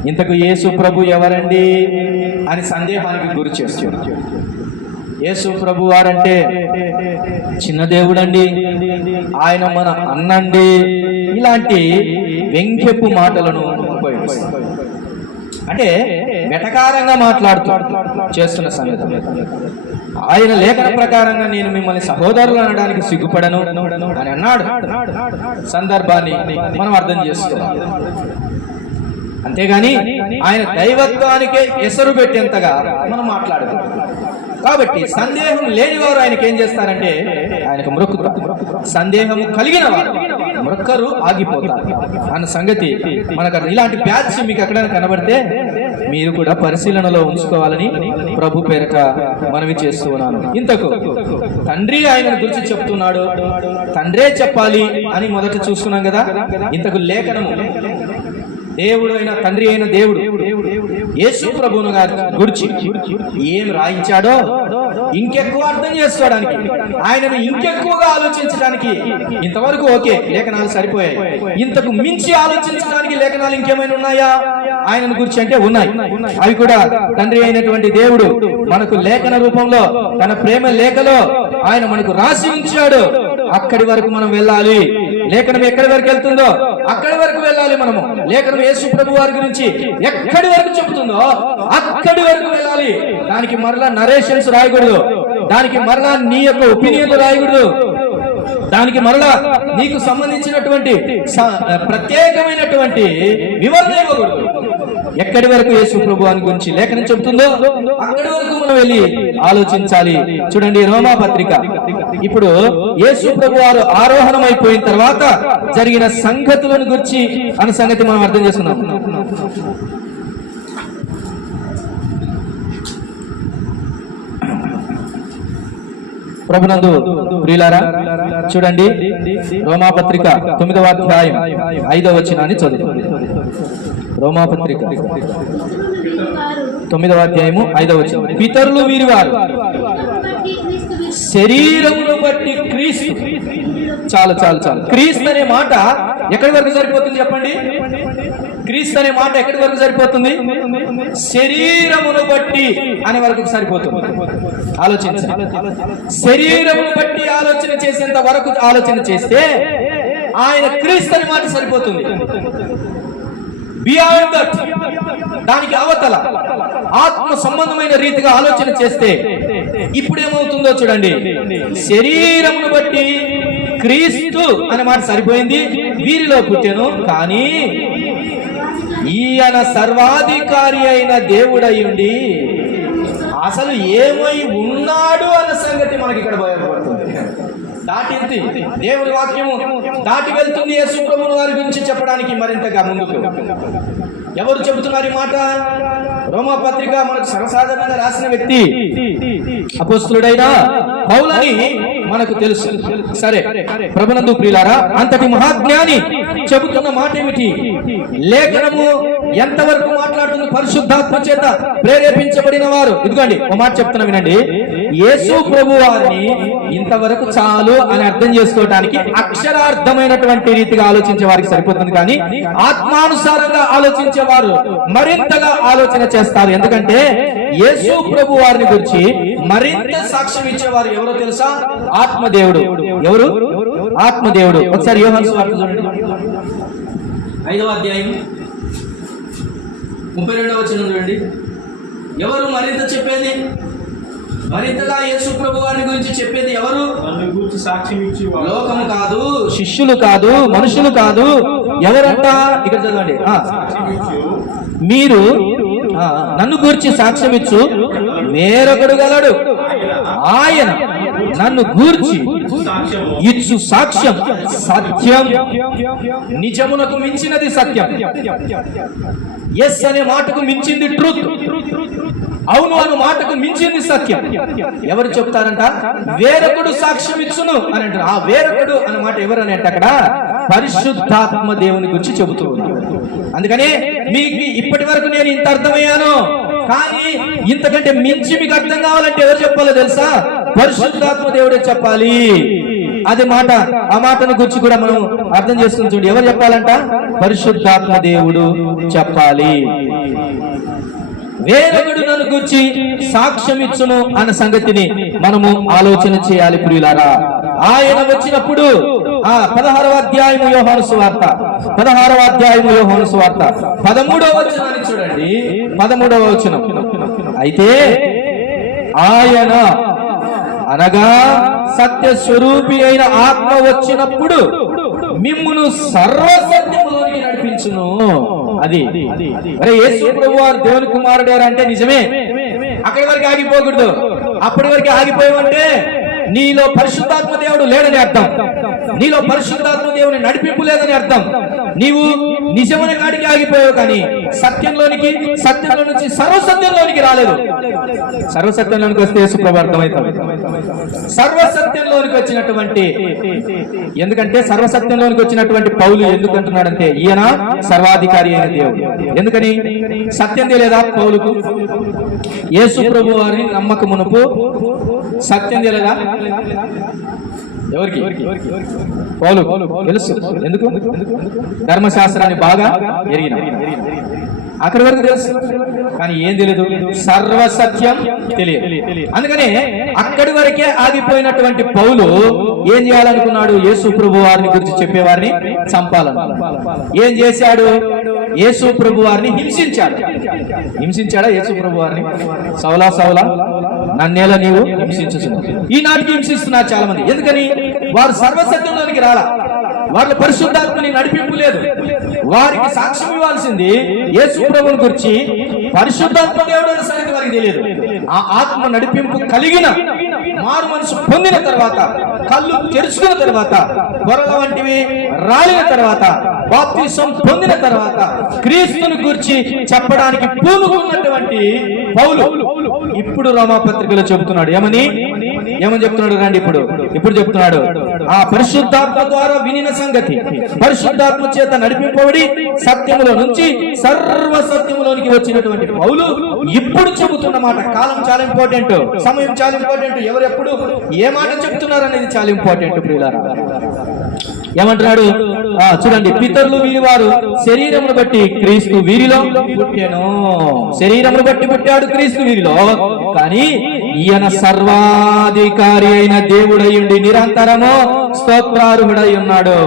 ఇంతకు యేసు ప్రభు ఎవరండి అని సందేహానికి గురి చేస్తున్నారు. యేసు ప్రభు వారంటే చిన్న దేవుడండి, ఆయన మన అన్నండి, ఇలాంటి వ్యంగ్యపు మాటలను ఉపయోగిస్తారు. అంటే వెటకారంగా మాట్లాడుతూ చేస్తున్న సంగతి. ఆయన లేఖన ప్రకారంగా నేను మిమ్మల్ని సహోదరులు అనడానికి సిగ్గుపడను అని అన్నాడు. సందర్భాన్ని మనం అర్థం చేసుకోవాలి. అంతేగాని ఆయన దైవత్వానికే ఎసరు పెట్టేంతగా మనం మాట్లాడుతాం. కాబట్టి సందేహం లేనివారు ఆయనకి ఏం చేస్తారంటే ఆయనకు మ్రొక్కుతారు. సందేహము కలిగిన వారు మ్రొక్కరు, ఆగిపోతారు అన్న సంగతి మనకు. ఇలాంటి బ్యాచ్ మీకు ఎక్కడైనా కనబడితే మీరు కూడా పరిశీలనలో ఉంచుకోవాలని ప్రభు పేరట మనవి చేస్తూ ఉన్నాను. ఇంతకు తండ్రి ఆయనను గురించి చెప్తున్నాడు, తండ్రే చెప్పాలి అని మొదట చూసుకున్నాం కదా. ఇంతకు లేఖనము దేవుడు అయిన తండ్రి అయిన దేవుడు యేసు ప్రభువును గారి గురించి ఏం రాయించాడో ఇంకెక్కువ అర్థం చేసుకోవడానికి, ఆయనను ఇంకెక్కువగా ఆలోచించడానికి ఇంతవరకు ఓకే లేఖనాలు సరిపోయాయి. ఇంతకు మించి ఆలోచించడానికి లేఖనాలు ఇంకేమైనా ఉన్నాయా ఆయనను గురించి అంటే ఉన్నాయి. అవి కూడా తండ్రి అయినటువంటి దేవుడు మనకు లేఖన రూపంలో తన ప్రేమ లేఖలో ఆయన మనకు రాసి ఉంచాడు. అక్కడి వరకు మనం వెళ్ళాలి. లేఖనం ఎక్కడి వరకు వెళ్తుందో అక్కడి వరకు వెళ్ళాలి. మనము లేఖనం యేసు ప్రభు వారి గురించి ఎక్కడి వరకు చెబుతుందో అక్కడి వరకు వెళ్ళాలి. దానికి మరలా నరేషన్స్ రాయకూడదు, దానికి మరలా నీ యొక్క ఒపీనియన్లు రాయకూడదు, దానికి మరలా నీకు సంబంధించినటువంటి ప్రత్యేకమైనటువంటి వివరణ ఇవ్వకూడదు. ఎక్కడి వరకు యేసు ప్రభు వారి గురించి లేఖనం చెబుతుందో అక్కడి వరకు మనం వెళ్ళి ఆలోచించాలి. చూడండి రోమా పత్రిక. ఇప్పుడు యేసు ప్రభు వారు ఆరోహణం అయిపోయిన తర్వాత జరిగిన సంగతులను గురించి అనే సంగతి మనం అర్థం చేసుకున్నాం. ప్రభునందు ప్రియులారా, చూడండి రోమాపత్రిక 9వ అధ్యాయం 5వ వచనాన్ని చదువు. రోమాపత్రిక 9వ అధ్యాయము 5వ వచనం. పితరులు వీరి వారు శరీరమును బట్టి క్రీస్తు. చాలు చాలు చాలు. క్రీస్తు అనే మాట ఎక్కడి వరకు సరిపోతుంది చెప్పండి? క్రీస్తు అనే మాట ఎక్కడి వరకు సరిపోతుంది? శరీరమును బట్టి అనే వరకు సరిపోతుంది. ఆలోచించండి. శరీరమును బట్టి ఆలోచన చేసేంత వరకు ఆలోచన చేస్తే ఆయన క్రీస్తు అనే మాట సరిపోతుంది. బియాండ్ దట్, దానికి అవతల ఆత్మ సంబంధమైన రీతిగా ఆలోచన చేస్తే ఇప్పుడు ఏమవుతుందో చూడండి. శరీరమును బట్టి క్రీస్తు అనే మాట సరిపోయింది. వీరిలో పుట్టెను, కానీ ఈయన సర్వాధికారి అయిన దేవుడయ్యుండి అసలు ఏమై ఉన్నాడు అన్న సంగతి మనకి ఇక్కడ బయలుపడుతుంది. దాటి దేవుని వాక్యము దాటి వెళ్తుంది యేసు ప్రభువు వారి గురించి చెప్పడానికి మరింతగా ముందుకు. ఎవరు చెబుతున్నారు ఈ మాట? రోమా పత్రిక మనకు సర్వసాధారణంగా రాసిన వ్యక్తి అపోస్తలుడైన పౌలని మనకు తెలుసు. సరే ప్రభునందు ప్రియులారా, అంతటి మహాజ్ఞాని చెబుతున్న మాట ఏమిటి? లేఖనము ఎంతవరకు మాట్లాడుతుంది? పరిశుద్ధాత్మ చేత ప్రేరేపించబడిన వారు. ఇదిగోండి ఒక మాట చెప్తున్నా వినండి. యేసు ప్రభు వారిని ఇంతవరకు చాలు అని అర్థం చేసుకోవడానికి అక్షరార్థమైనటువంటి రీతిగా ఆలోచించే వారికి సరిపోతుంది, కానీ ఆత్మానుసారంగా ఆలోచించే వారు మరింతగా ఆలోచన చేస్తారు. ఎందుకంటే యేసు ప్రభు వారిని గురించి మరింత సాక్ష్యం ఇచ్చేవారు ఎవరో తెలుసా? ఆత్మదేవుడు. ఎవరు? ఆత్మదేవుడు. ఒకసారి యోహాను సువార్త చూడండి, 5వ అధ్యాయం 32వ వచనం చూడండి. ఎవరు మరింత చెప్పేది? మరింతగా యేసు ప్రభు వారిని గురించి చెప్పేది ఎవరు? సాక్ష్యం ఇచ్చి లోకము కాదు, శిష్యులు కాదు, మనుషులు కాదు. ఎవరంట? ఇక్కడ చదవండి. మీరు నన్ను గూర్చి సాక్ష్యం ఇచ్చు వేరొకడు గలడు, ఆయన నన్ను గూర్చి ఇచ్చు సాక్ష్యం సత్యం, నిజమునకు మించినది సత్యం. ఎస్ అనే మాటకు మించింది ట్రూత్, అవును అను మాటకు మించింది సత్యం. ఎవరు చెప్తారంట? వేరొకడు సాక్ష్యం ఇచ్చును అని అంటారు. ఆ వేరొకడు అన్న మాట ఎవరు అని అంటే అక్కడ పరిశుద్ధాత్మ దేవుని గురించి చెబుతూ ఉన్నారు. అందుకని మీకు ఇప్పటి వరకు నేను ఇంత అర్థమయ్యాను, కానీ ఇంతకంటే మించి మీకు అర్థం కావాలంటే ఎవరు చెప్పాలో తెలుసా? పరిశుద్ధాత్మ దేవుడే చెప్పాలి. అదే మాట, ఆ మాటను గురించి కూడా మనం అర్థం చేసుకుని చూడండి. ఎవరు చెప్పాలంట? పరిశుద్ధాత్మ దేవుడు చెప్పాలి. వేరొకడు నన్ను గురించి సాక్ష్యం ఇచ్చును అన్న సంగతిని మనము ఆలోచన చేయాలి ప్రియులారా. ఆయన వచ్చినప్పుడు 16వ అధ్యాయము యోహాను సువార్త, 16వ అధ్యాయము యోహాను సువార్త 13వ వచనాన్ని చూడండి. 13వ వచనం. అయితే ఆయన అనగా సత్య స్వరూపి అయిన ఆత్మ వచ్చినప్పుడు మిమ్మును సర్వసత్యములోనికి నడిపించును. అది అరే యేసు ప్రభువారు దేవుని కుమారుడు అంటే నిజమే, అక్కడి వరకు ఆగిపోకూడదు. అప్పటి వరకు ఆగిపోయామంటే నీలో పరిశుద్ధాత్మ దేవుడు లేడని అర్థం, నీలో పరిశుద్ధాత్మ దేవుని నడిపింపు లేదని అర్థం. నీవు నిజమైన కాడికి ఆగిపోయావు, కానీ సత్యంలో నుంచి సర్వసత్యంలోనికి రాలేదు. సర్వసత్యంలోనికి వస్తే యేసుప్రభు అర్థమవుతాడు. సర్వసత్యంలోనికి వచ్చినటువంటి, ఎందుకంటే సర్వసత్యంలోనికి వచ్చినటువంటి పౌలు ఎందుకంటున్నాడంటే ఈయన సర్వాధికారి అయిన దేవుడు. ఎందుకని? సత్యం తెలియదా పౌలుకు? యేసుప్రభు వారిని నమ్మక మునుపు సత్యం తెలియదా ఎవరికి? పౌలు తెలుసు. ఎందుకు? ధర్మశాస్త్రాన్ని బాగా ఎరిగిన, అక్కడి వరకు తెలుసు, కానీ ఏం తెలియదు, సర్వసత్యం తెలియదు. అందుకనే అక్కడి వరకే ఆగిపోయినటువంటి పౌలు ఏం చేయాలనుకున్నాడు? యేసు ప్రభు వారిని గురించి చెప్పేవారిని చంపాలను. ఏం చేశాడు? యేసు ప్రభు వారిని హింసించాడా యేసు ప్రభు వారిని? సౌలా సౌలా నన్నేలా నీవు హింసించుచున్నావు. ఈనాటికి హింసిస్తున్నారు చాలా మంది. ఎందుకని? వారు సర్వసత్యంలోనికి రాలా, వాళ్ళ పరిశుద్ధాత్మని నడిపింపు లేదు. వారికి సాక్ష్యం ఇవ్వాల్సింది యేసు ప్రభువుని గురించి పరిశుద్ధాత్మ దేవుడు అనే సంగతి వారికి తెలియదు. ఆ ఆత్మ నడిపింపు కలిగిన మారు మనసు పొందిన తర్వాత, కళ్ళు తెరుచుకున్న తర్వాత, పొరల వంటివి రాలిన తర్వాత, బాప్తిసం పొందిన తర్వాత క్రీస్తుని గురించి చెప్పడానికి పూనుకున్నటువంటి పౌలు ఇప్పుడు రోమాపత్రికలో చెబుతున్నాడు. ఏమని చెప్తున్నాడు? రండి ఇప్పుడు చెప్తున్నాడు. ఆ పరిశుద్ధాత్మ ద్వారా వినిన సంగతి, పరిశుద్ధాత్మ చేత నడిపింపబడి సత్యములో నుంచి సర్వ సత్యములోనికి వచ్చినటువంటి పౌలు ఇప్పుడు చెబుతున్న మాట. కాలం చాలా ఇంపార్టెంట్, సమయం చాలా ఇంపార్టెంట్, ఎవరెప్పుడు ఏ మాట చెప్తున్నారు అనేది చాలా ఇంపార్టెంట్. ప్రియులారా, ఏమంటున్నాడు? చూడండి, పితరులు వీరి వారు శరీరమును బట్టి క్రీస్తు వీరిలో పుట్టాను. శరీరమును బట్టి పుట్టాడు క్రీస్తు వీరిలో, కానీ ఈయన సర్వాధికారి అయిన దేవుడయ్యుండి నిరంతరము స్తోత్రార్హుడై ఉన్నాడు.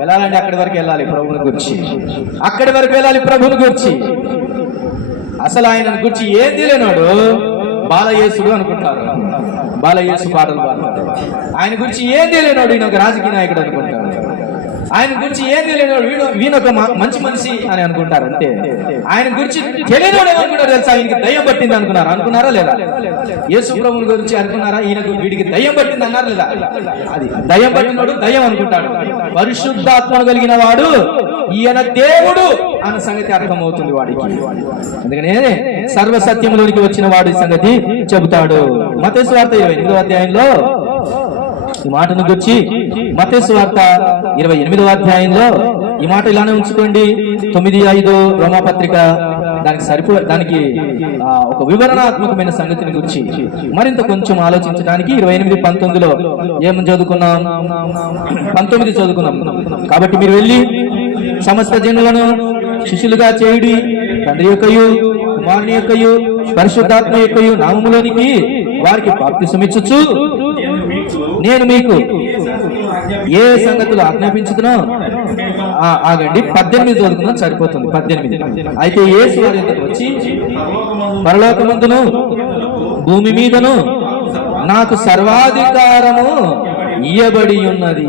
వెళ్ళాలండి, అక్కడి వరకు వెళ్ళాలి ప్రభువుని గురించి, అక్కడి వరకు వెళ్ళాలి ప్రభువుని గురించి. అసలు ఆయన గురించి ఏం తెలియనాడు బాలయేసుడు అనుకుంటారు, బాలయేసు పాటలు పాడతారు. ఆయన గురించి ఏం తెలియనాడు ఈయన ఒక రాజకీయ నాయకుడు అనుకుంటారు. ఆయన గురించి ఏం తెలియనాడు వీణొక మంచి మనిషి అని అనుకుంటారు అంతే. ఆయన గురించి తెలియనాడు ఏమనుకుంటారు తెలుసా? ఈయనకి దయ్యం పట్టింది అనుకున్నారా లేదా? యేసు ప్రభువుని గురించి అనుకున్నారా? వీడికి దయ్యం పట్టింది అన్నారు లేదా? అది దయ్యం పట్టినవాడు దయ్యం అనుకుంటాడు. పరిశుద్ధాత్మను కలిగిన వాడు ఈయన దేవుడు అన్న సంగతి అర్థమవుతుంది వాడికి. అందుకనే సర్వసత్యంలోనికి వచ్చిన వాడి సంగతి చెబుతాడు. మత్తయి సువార్త 28వ అధ్యాయంలో ఈ మాటను గురించి, మత్తయి సువార్త 28వ అధ్యాయంలో ఈ మాట ఇలానే ఉంచుకోండి. 9:5 రోమాపత్రిక దానికి ఒక వివరణాత్మకమైన సంగతిని గురించి మరింత కొంచెం ఆలోచించడానికి 28:19లో ఏమని చదువుకున్నాం? 19 చదువుకున్నాం. కాబట్టి మీరు వెళ్ళి సమస్త జనులను శిష్యులుగా చేయుడి, తండ్రి యొక్కయు కుమారుని యొక్కయు పరిశుద్ధాత్మ యొక్కయు నామములోనికి వారికి బాప్తిసమిచ్చుచు నేను మీకు ఏ సంగతులు ఆజ్ఞాపించుతున్నా. ఆగండి, 18 చదువుకున్నా సరిపోతుంది. 18 అయితే యేసు వారి యొద్దకు వచ్చి పరలోకమందును భూమి మీదను నాకు సర్వాధికారము ఇయ్యబడి ఉన్నది.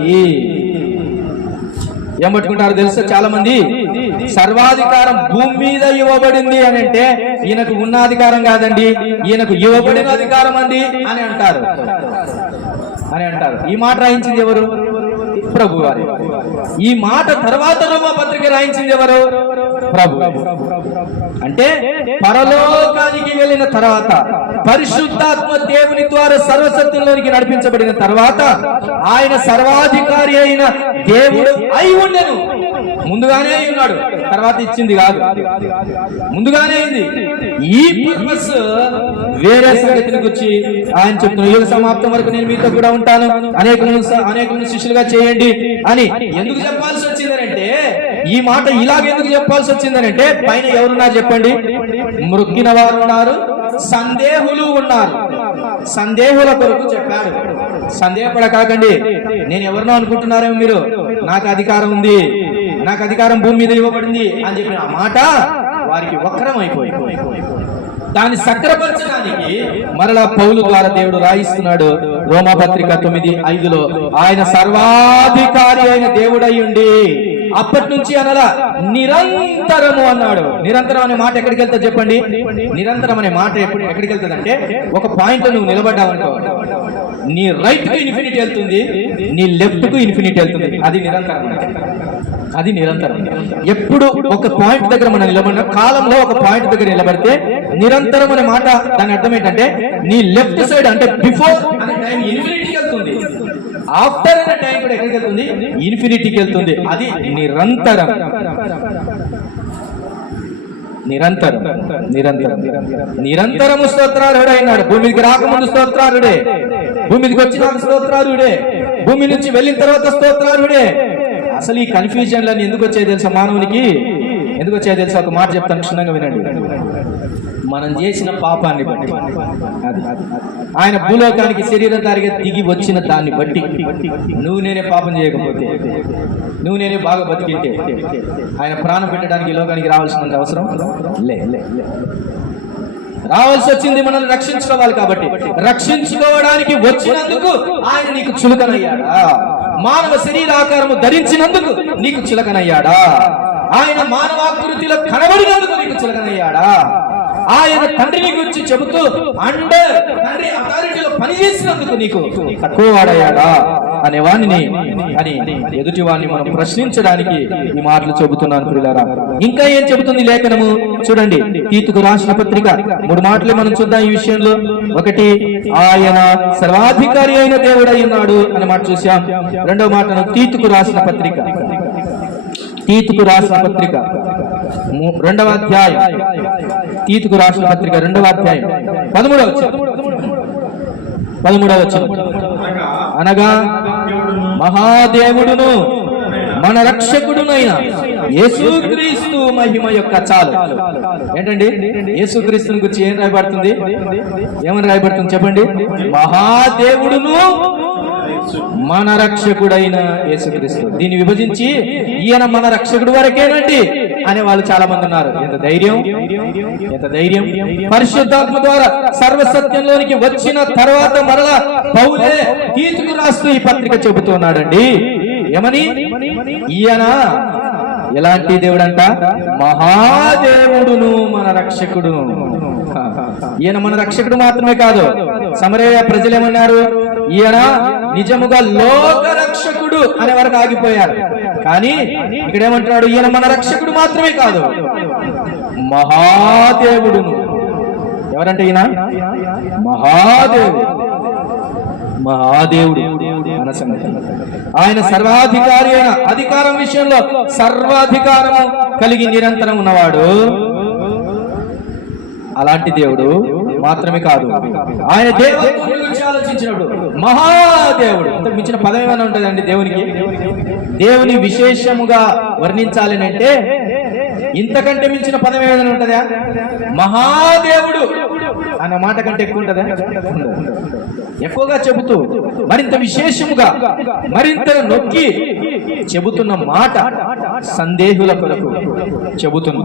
ఏం పట్టుకుంటారు తెలుసా? చాలా మంది సర్వాధికారం భూమి మీద ఇవ్వబడింది అని అంటే ఈయనకు ఉన్న అధికారం కాదండి, ఈయనకు ఇవ్వబడిన అధికారం అండి అని అంటారు. ఈ మాట రాయించింది ఎవరు? ప్రభు వారి. ఈ మాట తర్వాత రోమాపత్రిక రాయించింది ఎవరు? ప్రభు. అంటే పరలోకానికి వెళ్ళిన తర్వాత, పరిశుద్ధాత్మ దేవుని ద్వారా సర్వసత్యంలోనికి నడిపించబడిన తర్వాత ఆయన సర్వాధికారి అయిన దేవుడు అయి ఉండెను. ముందుగానే అయి ఉన్నాడు, తర్వాత ఇచ్చింది కాదు, ముందుగానే అయింది. ఈ పర్పస్ వేరే సంగతిని గురించి ఆయన చెప్తున్నారు. యుగ సమాప్తం వరకు నేను మీతో కూడా ఉంటాను, అనేకులను శిష్యులుగా చేయండి అని ఎందుకు చెప్పాల్సి వచ్చిందనంటే, ఈ మాట ఇలాగెందుకు చెప్పాల్సి వచ్చిందనంటే, పైన ఎవరున్నారు చెప్పండి? మృక్కిన వారు ఉన్నారు, సందేహులు ఉన్నారు. సందేహుల కొరకు చెప్పాడు. సందేహపడకాకండి, నేను ఎవరినో అనుకుంటున్నారేమో మీరు, నాకు అధికారం ఉంది, నాకు అధికారం భూమి మీద ఇవ్వబడింది అని చెప్పిన ఆ మాట వారికి వక్రం అయిపోయింది. దాన్ని సక్రపరచడానికి మరలా పౌలు ద్వారా దేవుడు రాయిస్తున్నాడు. రోమాపత్రిక 9:5లో ఆయన సర్వాధికారి అయిన దేవుడయ్యుండి అప్పటి నుంచి అనలా నిరంతరము అన్నాడు. నిరంతరం అనే మాట ఎక్కడికి వెళ్తుంది చెప్పండి? నిరంతరం అనే మాట ఎక్కడికి వెళ్తుంది అంటే, ఒక పాయింట్ నువ్వు నిలబడ్డావు అనుకో, నీ రైట్ కు ఇన్ఫినిటీ వెళ్తుంది, నీ లెఫ్ట్ కు ఇన్ఫినిటీ వెళ్తుంది. అది నిరంతరం, అది నిరంతరం. ఎప్పుడు ఒక పాయింట్ దగ్గర మనం నిలబడిన కాలంలో ఒక పాయింట్ దగ్గర నిలబడితే నిరంతరం అనే మాట దాని అర్థం ఏంటంటే నీ లెఫ్ట్ సైడ్ అంటే బిఫోర్ అనే టైం ఇన్ఫినిటీకి వెళ్తుంది, ఆఫ్టర్ అనే టైం కూడా ఎక్కడికి వెళ్తుంది? ఇన్ఫినిటీకి వెళ్తుంది. అది నిరంతరం, నిరంతరం నిరంతరం నిరంతరము స్తోత్రార్హుడే అయినాడు. భూమికి రాకముందు స్తోత్రార్హుడే, భూమికి వచ్చినాక స్తోత్రార్హుడే, భూమి నుంచి వెళ్ళిన తర్వాత స్తోత్రార్హుడే. అసలు ఈ కన్ఫ్యూజన్లన్నీ ఎందుకు వచ్చాయి తెలుసా? మానవునికి ఎందుకు వచ్చాయి తెలుసా? ఒక మాట చెప్తాను, క్షుణ్ణంగా వినండి. మనం చేసిన పాపాన్ని బట్టి, ఆయన భూలోకానికి శరీరధారిగా దిగి వచ్చిన దాన్ని బట్టి, నువ్వు నేనే పాపం చేయకపోతే, నువ్వు నేనే బాగా బతికింటే ఆయన ప్రాణం పెట్టడానికి ఈ లోకానికి రావాల్సినంత అవసరం లే. రావాల్సి వచ్చింది మనల్ని రక్షించుకోవాలి కాబట్టి, రక్షించుకోవడానికి వచ్చినందుకు ఆయన నీకు చులకనయ్యాడా? మానవ శరీరాకారము ధరించినందుకు నీకు చులకనయ్యాడా? ఆయన మానవాకృతిలో కనబడినందుకు నీకు చులకనయ్యాడా? ఆయన తండ్రిని గురించి చెబుతూ అండర్ తండ్రి అథారిటీలో పనిచేసినందుకు నీకు తక్కువ వాడయ్యాడా అనే వాణ్ణి అని ఎదుటి వాడిని మనం ప్రశ్నించడానికి ఈ మాటలు చెబుతున్నాను ప్రియులారా. ఇంకా ఏం చెబుతుంది లేఖనము చూడండి. తీతుకు రాసిన పత్రిక 3 మాటలే మనం చూద్దాం ఈ విషయంలో. ఒకటి, ఆయన సర్వాధికారి అయిన దేవుడై ఉన్నాడు అనే మాట చూసాం. రెండవ మాటను తీతుకు రాసిన పత్రిక, తీతుకు రాసిన పత్రిక 2వ అధ్యాయం, తీతుకు రాసిన పత్రిక 2వ అధ్యాయం 13వ వచనం. అనగా మహాదేవుడును మన రక్షకుడునైన యేసుక్రీస్తు మహిమ యొక్క చాలు. ఏంటండి యేసుక్రీస్తుని గురించి ఏం రాయబడుతుంది? ఏమని రాయబడుతుంది చెప్పండి? మహాదేవుడును మన రక్షకుడైన యేసుక్రీస్తు. దీన్ని విభజించి ఈయన మన రక్షకుడు వరకేనండి అనే వాళ్ళు చాలా మంది ఉన్నారు. ఎంత ధైర్యం, ఎంత ధైర్యం! పరిశుద్ధాత్మ ద్వారా సర్వసత్యంలోనికి వచ్చిన తర్వాత మరలా పౌలే తీతుకు రాస్తూ ఈ పత్రిక చెబుతున్నాడండి. ఏమని? ఈయన ఎలాంటి దేవుడంట? మహాదేవుడును మన రక్షకుడు. ఈయన మన రక్షకుడు మాత్రమే కాదు, సమరయ ప్రజలు ఏమన్నారు? ఈయన నిజముగా లోక రక్షకుడు అనే వరకు ఆగిపోయారు. కానీ ఇక్కడ ఏమంటున్నాడు? ఈయన మన రక్షకుడు మాత్రమే కాదు, మహాదేవుడును. ఎవరంటే ఈయన? మహాదేవుడు, మహాదేవుడు అన్న సంగతి. ఆయన సర్వాధికారి అయిన, అధికారం విషయంలో సర్వాధికారము కలిగి నిరంతరం ఉన్నవాడు. అలాంటి దేవుడు మాత్రమే కాదు, ఆయన దేవుని గురించి ఆలోచించినప్పుడు మహాదేవుడు. అంతకు మించిన పదం ఏమైనా ఉంటుందండి దేవునికి? దేవుని విశేషముగా వర్ణించాలి అంటే ఇంతకంటే మించిన పదం ఏమైనా ఉంటుందా? మహాదేవుడు అన్న మాట కంటే ఎక్కువ ఉంటుందా? ఎక్కువగా చెబుతూ మరింత విశేషముగా మరింత నొక్కి చెబుతున్న మాట సందేహుల కొరకు చెబుతున్న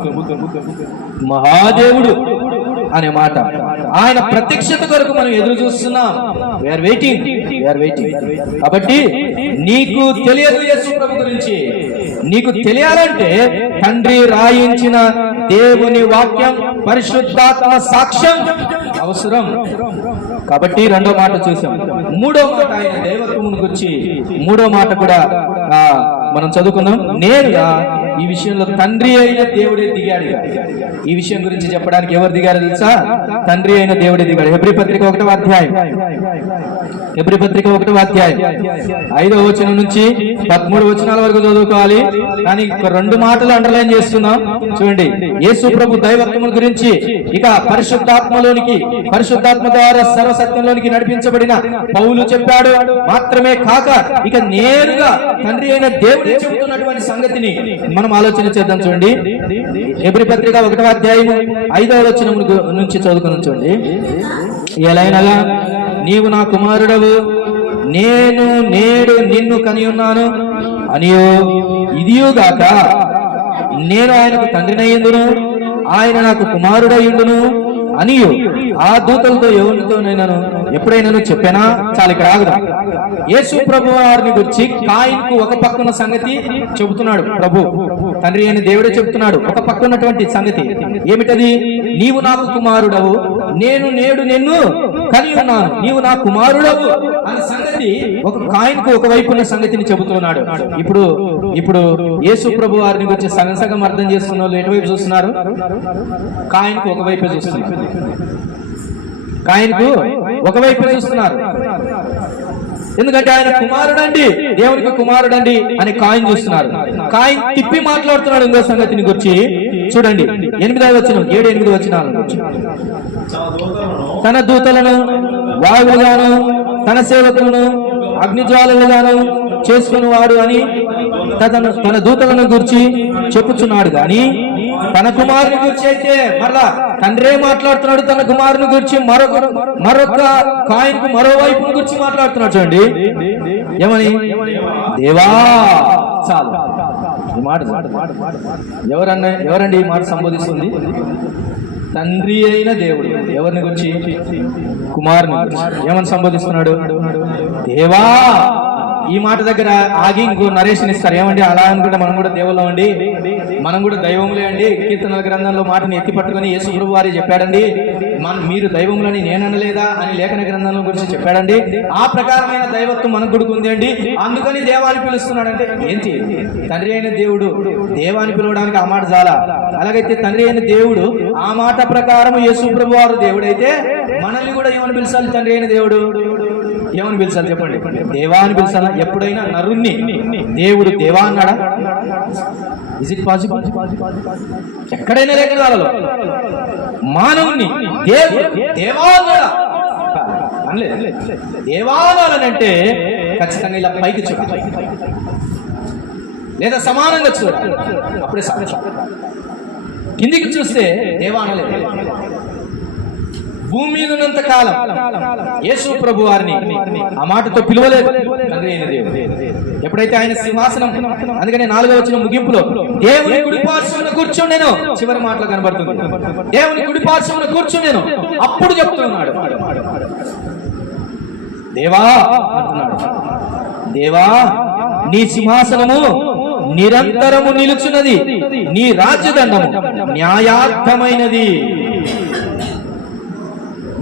మహాదేవుడు అనే మాట. ఆయన ప్రత్యక్షత కొరకు మనం ఎదురు చూస్తున్నాం. We are waiting. కాబట్టి నీకు తెలియదు యేసు ప్రభు గురించి. నీకు తెలియాలంటే తండ్రి రాయించిన దేవుని వాక్యం, పరిశుద్ధాత్మ సాక్ష్యం అవసరం. కాబట్టి 2వ మాట చూసాం. 3వ మాట ఆయన దైవత్వమును గురించి 3వ మాట కూడా మనం చదువుకుందాం. నేరుగా ఈ విషయంలో తండ్రి అయిన దేవుడే దిగాడు. ఈ విషయం గురించి చెప్పడానికి ఎవరు దిగారో తెలుసా? తండ్రి అయిన దేవుడే దిగాడు. హెబ్రీ పత్రిక 1వ అధ్యాయం, హెబ్రీ పత్రిక 1వ అధ్యాయం 5వ వచనం నుంచి 13 వచనాల వరకు చదువుకోవాలి. కానీ 2 మాటలు అండర్లైన్ చేస్తున్నాం. చూడండి, యేసు ప్రభు దైవత్వముల గురించి, ఇక పరిశుద్ధాత్మలోనికి, పరిశుద్ధాత్మ ద్వారా సర్వసత్యంలోనికి నడిపించబడిన పౌలు చెప్పాడు మాత్రమే కాక ఇక నేరుగా తండ్రి అయిన దేవుడే చెబుతున్నటువంటి సంగతిని మనం ఆలోచన చేద్దాం. చూడండి, హెబ్రీ పత్రిక 1వ అధ్యాయం 5వ వచనం నుంచి చదువుకుని చూడండి. ఎలైనగా నీవు నా కుమారుడవు, నేను నేడు నిన్ను కని ఉన్నాను అనియో, ఇదియుగాక నేను ఆయనకు తండ్రినయ్యుందును, ఆయన నాకు కుమారుడయ్యుండును అనియు ఆ దూతలతో ఎవరితోనైనాను ఎప్పుడైనా చెప్పానా? చాలా ఇక్కడ ఆగుదా. యేసు ప్రభు వారిని గురించి కాయిన్కు ఒక పక్కన సంగతి చెబుతున్నాడు ప్రభు, తండ్రి అయిన దేవుడే చెబుతున్నాడు. ఒక పక్క ఉన్నటువంటి సంగతి ఏమిటది? నీవు నాకు కుమారుడవు, నేను నేడు నిన్ను కని ఉన్నాను, నీవు నా కుమారుడవు అన్న సంగతి ఒక కాయిన్కు ఒకవైపు ఉన్న సంగతిని చెబుతున్నాడు. ఇప్పుడు ఇప్పుడు యేసు ప్రభు వారిని గురించి సగం సగం అర్థం చేస్తున్న వాళ్ళు ఎటువైపు చూస్తున్నారు? కాయిన్కు ఒకవైపే చూస్తున్నారు. కాయిన్కు ఒకవైపు చూస్తున్నారు. ఎందుకంటే ఆయన కుమారుడండి, దేవునికి కుమారుడండి అని కాయిన్ చూస్తున్నారు. కాయిన్ తిప్పి మాట్లాడుతున్నాడు ఇంకో సంగతిని గురించి. చూడండి 8వ వచనం, 7-8 వచనాల గురించి. తన దూతలను వాయువులుగాను తన సేవకులను అగ్నిజ్వాలలుగాను చేసుకునేవాడు అని తన దూతలను గురించి చెప్పుచున్నాడు. గాని తన కుమారుని గురించి అయితే మరలా తండ్రే మాట్లాడుతున్నాడు. తన కుమారుని గురించి మరొక కాయిన్కు మరోవైపు గురించి మాట్లాడుతున్నాడు. చూడండి ఏమని, దేవా. చాలు ఈ మాట. ఎవరండి ఈ మాట సంబోధిస్తుంది? తండ్రి అయిన దేవుడు ఎవరిని గురించి? కుమారుని గురించి. ఏమని సంబోధిస్తున్నాడు? దేవా. ఈ మాట దగ్గర ఆగి ఇంకో నరేషన్ ఇస్తారు. ఏమండి అలా అనుకుంటే మనం కూడా దేవుళ్ళం అండి, మనం కూడా దైవములే అండి. కీర్తనల గ్రంథంలో మాటని ఎత్తి పట్టుకుని యేసు ప్రభు వారి చెప్పాడండి, మీరు దైవములని నేను అనలేదా అని లేఖన గ్రంథంలో గురించి చెప్పాడండి. ఆ ప్రకారమైన దైవత్వం మనకు కూడా ఉంది అండి, అందుకని దేవాన్ని పిలుస్తున్నాడంటే ఏంటి? తండ్రి అయిన దేవుడు దేవాన్ని పిలవడానికి ఆ మాట చాలా. అలాగైతే తండ్రి అయిన దేవుడు ఆ మాట ప్రకారం యేసు ప్రభు వారు దేవుడైతే మనల్ని కూడా ఏమని పిలిచాలి? తండ్రి అయిన దేవుడు ఏమని పిలిచాలి చెప్పండి? దేవా అని పిలిచాలా? ఎప్పుడైనా నరుణ్ణి దేవుడు దేవా అన్నాడా? Is it possible? ఎక్కడైనా లేఖనాలలో మానవుణ్ణి దేవా అన్నాడా? అనలేదు. దేవా అనాలనంటే ఖచ్చితంగా ఇలా పైకి చూడాలి, లేదా సమానంగా చూడాలి, అప్పుడే సాధ్యం. కిందికి చూస్తే దేవా అనలేదు. భూమి మీద ఉన్నంత కాలం యేసు ప్రభు వారిని ఆ మాటతో పిలువలేదు తండ్రి అయిన దేవుడు. ఎప్పుడైతే ఆయన సింహాసనం, అందుకని 4వ వచనం ముగింపులో దేవుని కుడి పార్శ్వమున కూర్చుండెను, చివరి మాటలు కనబడుతుంది, దేవుని కుడి పార్శ్వమున కూర్చుండెను. అప్పుడు చెప్తున్నాడు దేవా అంటున్నాడు, దేవా నీ సింహాసనము నిరంతరము నిలుచున్నది, నీ రాజ్యదండము న్యాయార్థమైనది.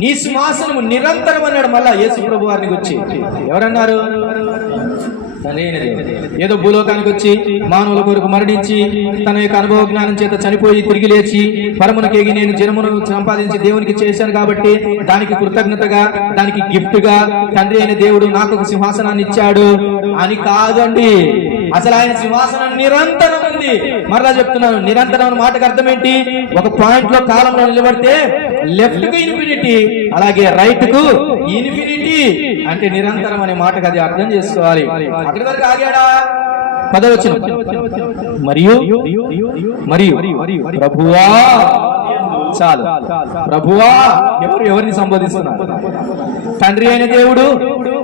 నీ సింహాసనము నిరంతరం అన్నాడు మళ్ళా యేసు ప్రభు వారిని వచ్చి. ఎవరన్నారు? ఏదో భూలోకానికి వచ్చి మానవుల కొరకు మరణించి తన యొక్క అనుభవ జ్ఞానం చేత చనిపోయి తిరిగి లేచి పరమునకేగి నేను జనమును సంపాదించి దేవునికి చేశాను కాబట్టి దానికి కృతజ్ఞతగా, దానికి గిఫ్ట్ గా తండ్రి అయిన దేవుడు నాకు ఒక సింహాసనాన్ని ఇచ్చాడు అని కాదండి. అసలు ఆయన సింహాసనం నిరంతరం ఉంది. మరలా చెప్తున్నాను, నిరంతరం మాటకు అర్థం ఏంటి? ఒక పాయింట్ లో కాలంలో నిలబడితే లెఫ్ట్ కు ఇన్ఫినిటీ, అలాగే రైట్ కు ఇన్ఫినిటీ అంటే నిరంతరం అనే మాటకు అది అర్థం చేసుకోవాలి. అక్కడి వరకు ఆగాడా? 10వ వచనం, మరియు ప్రభువా. చాలు. ప్రభువా ఎవరిని సంబోధిస్తున్నారు? తండ్రి అయిన దేవుడు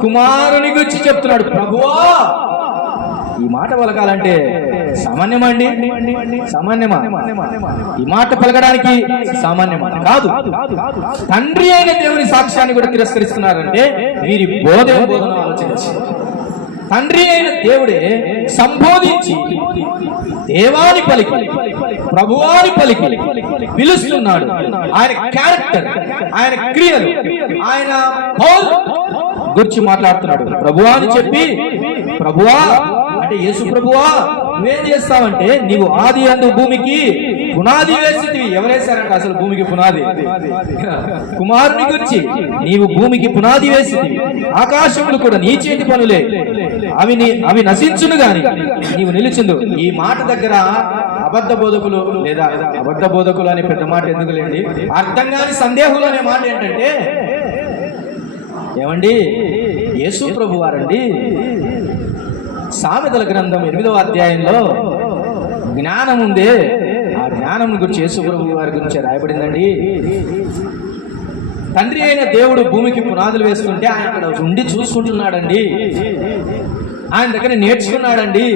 కుమారుని గురించి చెప్తున్నాడు ప్రభువా. ఈ మాట పలకాలంటే సామాన్యమా అండి? సామాన్యమా? ఈ మాట పలకడానికి సామాన్యమా? కాదు. తండ్రి అయిన దేవుని సాక్ష్యాన్ని కూడా తిరస్కరిస్తున్నారంటే వీరి బోధన ఆలోచించి తండ్రి అయిన దేవుడే సంబోధించి దేవాని పలికి ప్రభువాని పలికి పిలుస్తున్నాడు. ఆయన క్యారెక్టర్, ఆయన క్రియలు, ఆయన గురించి మాట్లాడుతున్నాడు. ప్రభువా అని చెప్పి, ప్రభువా అంటే యేసు ప్రభువా నువ్వేం చేస్తావంటే నీవు ఆది అందు భూమికి పునాది వేసితివి. ఎవరేశారంట అసలు భూమికి పునాది? కుమారుని గురించి నీవు భూమికి పునాది వేసితివి, ఆకాశములు కూడా నీ చేతి పనులే, అవి నశించును గాని నీవు నిలిచిందు. ఈ మాట దగ్గర అబద్ధ బోధకులు లేదా అబద్ధ బోధకులు అనే పెద్ద మాట ఎందుకులేండి, అర్థం కాని సందేహులు అనే మాట ఏంటంటే, ఏమండి యేసు ప్రభు వారండి సామెతల గ్రంథం 8వ అధ్యాయంలో జ్ఞానం ఉందే, ఆ జ్ఞానం గురించి యేసు ప్రభు వారి గురించి రాయబడిందండి. తండ్రి అయిన దేవుడు భూమికి పునాదులు వేస్తుంటే ఆయన అక్కడ ఉండి చూసుకుంటున్నాడండి, ఆయన దగ్గర నేర్చుకున్నాడండి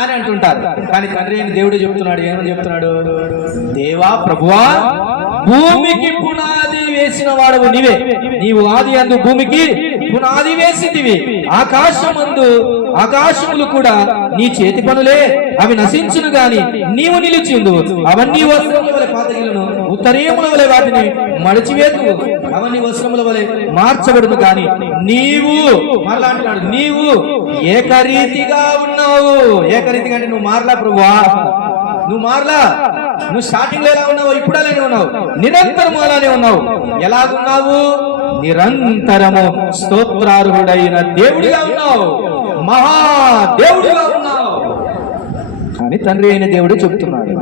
అని అంటుంటారు. కానీ తండ్రి అయిన దేవుడు చెప్తున్నాడు, ఏమని చెప్తున్నాడు? దేవా ప్రభువా భూమికి పునాది వేసిన వాడవు నీవే, నీవు ఆది అందు భూమికి పునాది వేసితివి, ఆకాశములు కూడా నీ చేతి పనులే, అవి నశించును గాని నీవు నిలిచిందు, అవన్నీ వస్త్రముల పాతగిలను ఉత్తరీయముల వలె వాటిని మడిచివేతు, అవన్నీ వస్త్రముల వలె మార్చబడును. కానీ నీవు మరలా అంటున్నాడు, నీవు ఏకరీతిగా ఉన్నావు. ఏకరీతిగా అంటే నువ్వు మారలా ప్రభువా, నువ్వు మారలా. నువ్వు స్టార్టింగ్ లో ఎలా ఉన్నావు, ఇప్పుడు అలానే ఉన్నావు, నిరంతరము అలానే ఉన్నావు. ఎలాగున్నావు? నిరంతరము స్తోత్రార్హుడైన దేవుడిగా ఉన్నావు, మహాదేవుడిగా ఉన్నావు అని తండ్రి అయిన దేవుడు చెబుతున్నాడు.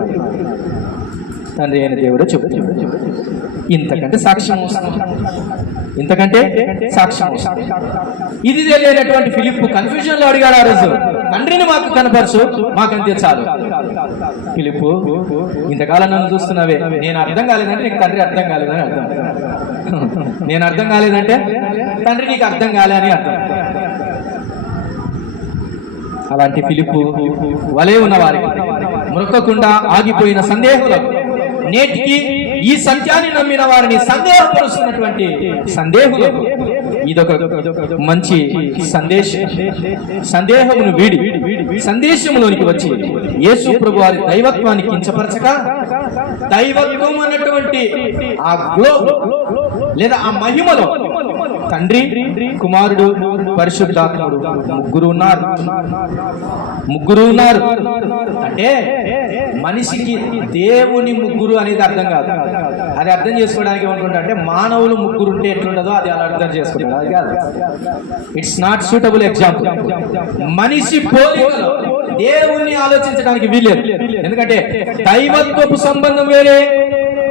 తండ్రి అయిన దేవుడు చెబుతున్నాడు. ఇంతకంటే సాక్ష్యం, ఇంతకంటే సాక్ష్యం. ఇది తెలియనటువంటి ఫిలిప్పు కన్ఫ్యూజన్ లో అడిగాడు ఆ రోజు, తండ్రిని మాకు కనపరచు, మాకంతే చాలు. ఫిలిప్పు, ఇంతకాలం నన్ను చూస్తున్నావే, నేను అర్థం కాలేదంటే నీకు తండ్రి అర్థం కాలేదని అర్థం. నేను అర్థం కాలేదంటే తండ్రి నీకు అర్థం కాలే అని అర్థం. అలాంటి ఫిలిప్పు వలే ఉన్న వారికి, మొక్కకుండా ఆగిపోయిన సందేహులకు, నేటికి ఈ సత్యాన్ని నమ్మిన వారిని సందేహపరుస్తున్నటువంటి సందేహులకు ఇదొక మంచి సందేశం. సందేహమును వీడి సందేశంలోనికి వచ్చి యేసు ప్రభు వారి దైవత్వాన్ని కించపరచక, దైవత్వం అన్నటువంటి ఆ గ్లో లేదా ఆ మహిమలో తండ్రి, కుమారుడు, పరిశుద్ధాత్ముడు ముగ్గురు ఉన్నారు. అంటే మనిషికి దేవుని ముగ్గురు అనేది అర్థం కాదు. అది అర్థం చేసుకోవడానికి ఏమనుకుంటా అంటే మానవులు ముగ్గురు ఉంటే ఎట్లుండదో అది అలా అర్థం చేసుకుంటారు. అది కాదు, ఇట్స్ నాట్ సూటబుల్ ఎగ్జాంపుల్. మనిషి పోలికలో దేవుణ్ణి ఆలోచించడానికి వీలేదు. ఎందుకంటే దైవత్వపు సంబంధం వేరే,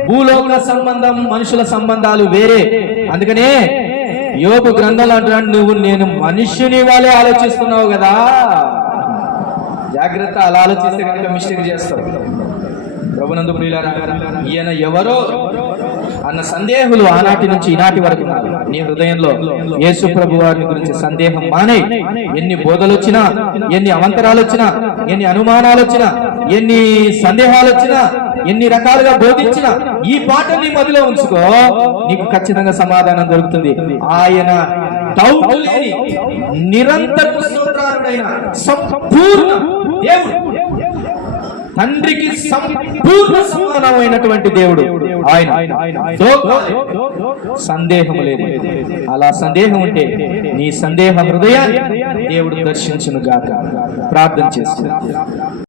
భూలోక సంబంధం, మనుషుల సంబంధాలు వేరే. అందుకనే యోబు గ్రంథంలో అంటున్నాడు, నువ్వు నేను మనుష్యుని వాళ్ళే ఆలోచిస్తున్నావు కదా, జాగ్రత్త. అలా ఆలోచిస్తే కనుక మిస్టేక్ చేస్తావు. ప్రభునందు ప్రియులారా, ఈయన ఎవరో అన్న సందేహులు ఆనాటి నుంచి ఈనాటి వరకు నీ హృదయంలో యేసు ప్రభు వారిని గురించి సందేహం మానే. ఎన్ని బోధలు వచ్చినా, ఎన్ని అవంతరాలు వచ్చినా, ఎన్ని అనుమానాలు వచ్చినా, ఎన్ని సందేహాలు వచ్చినా, ఎన్ని రకాలుగా బోధించినా ఈ పాట నీ మదిలో ఉంచుకో, నీకు ఖచ్చితంగా సమాధానం దొరుకుతుంది. ఆయన డౌట్ లేని నిరంతర స్తోత్రారుడైన సంపూర్ణ దేవుడు, తండ్రికి సంపూర్ణ సమానమైనటువంటి దేవుడు ఆయన. సందేహం లేదు. అలా సందేహం ఉంటే నీ సందేహ హృదయాన్ని దేవుడు దర్శించును గాక. ప్రార్థన చేస్తున్నాను.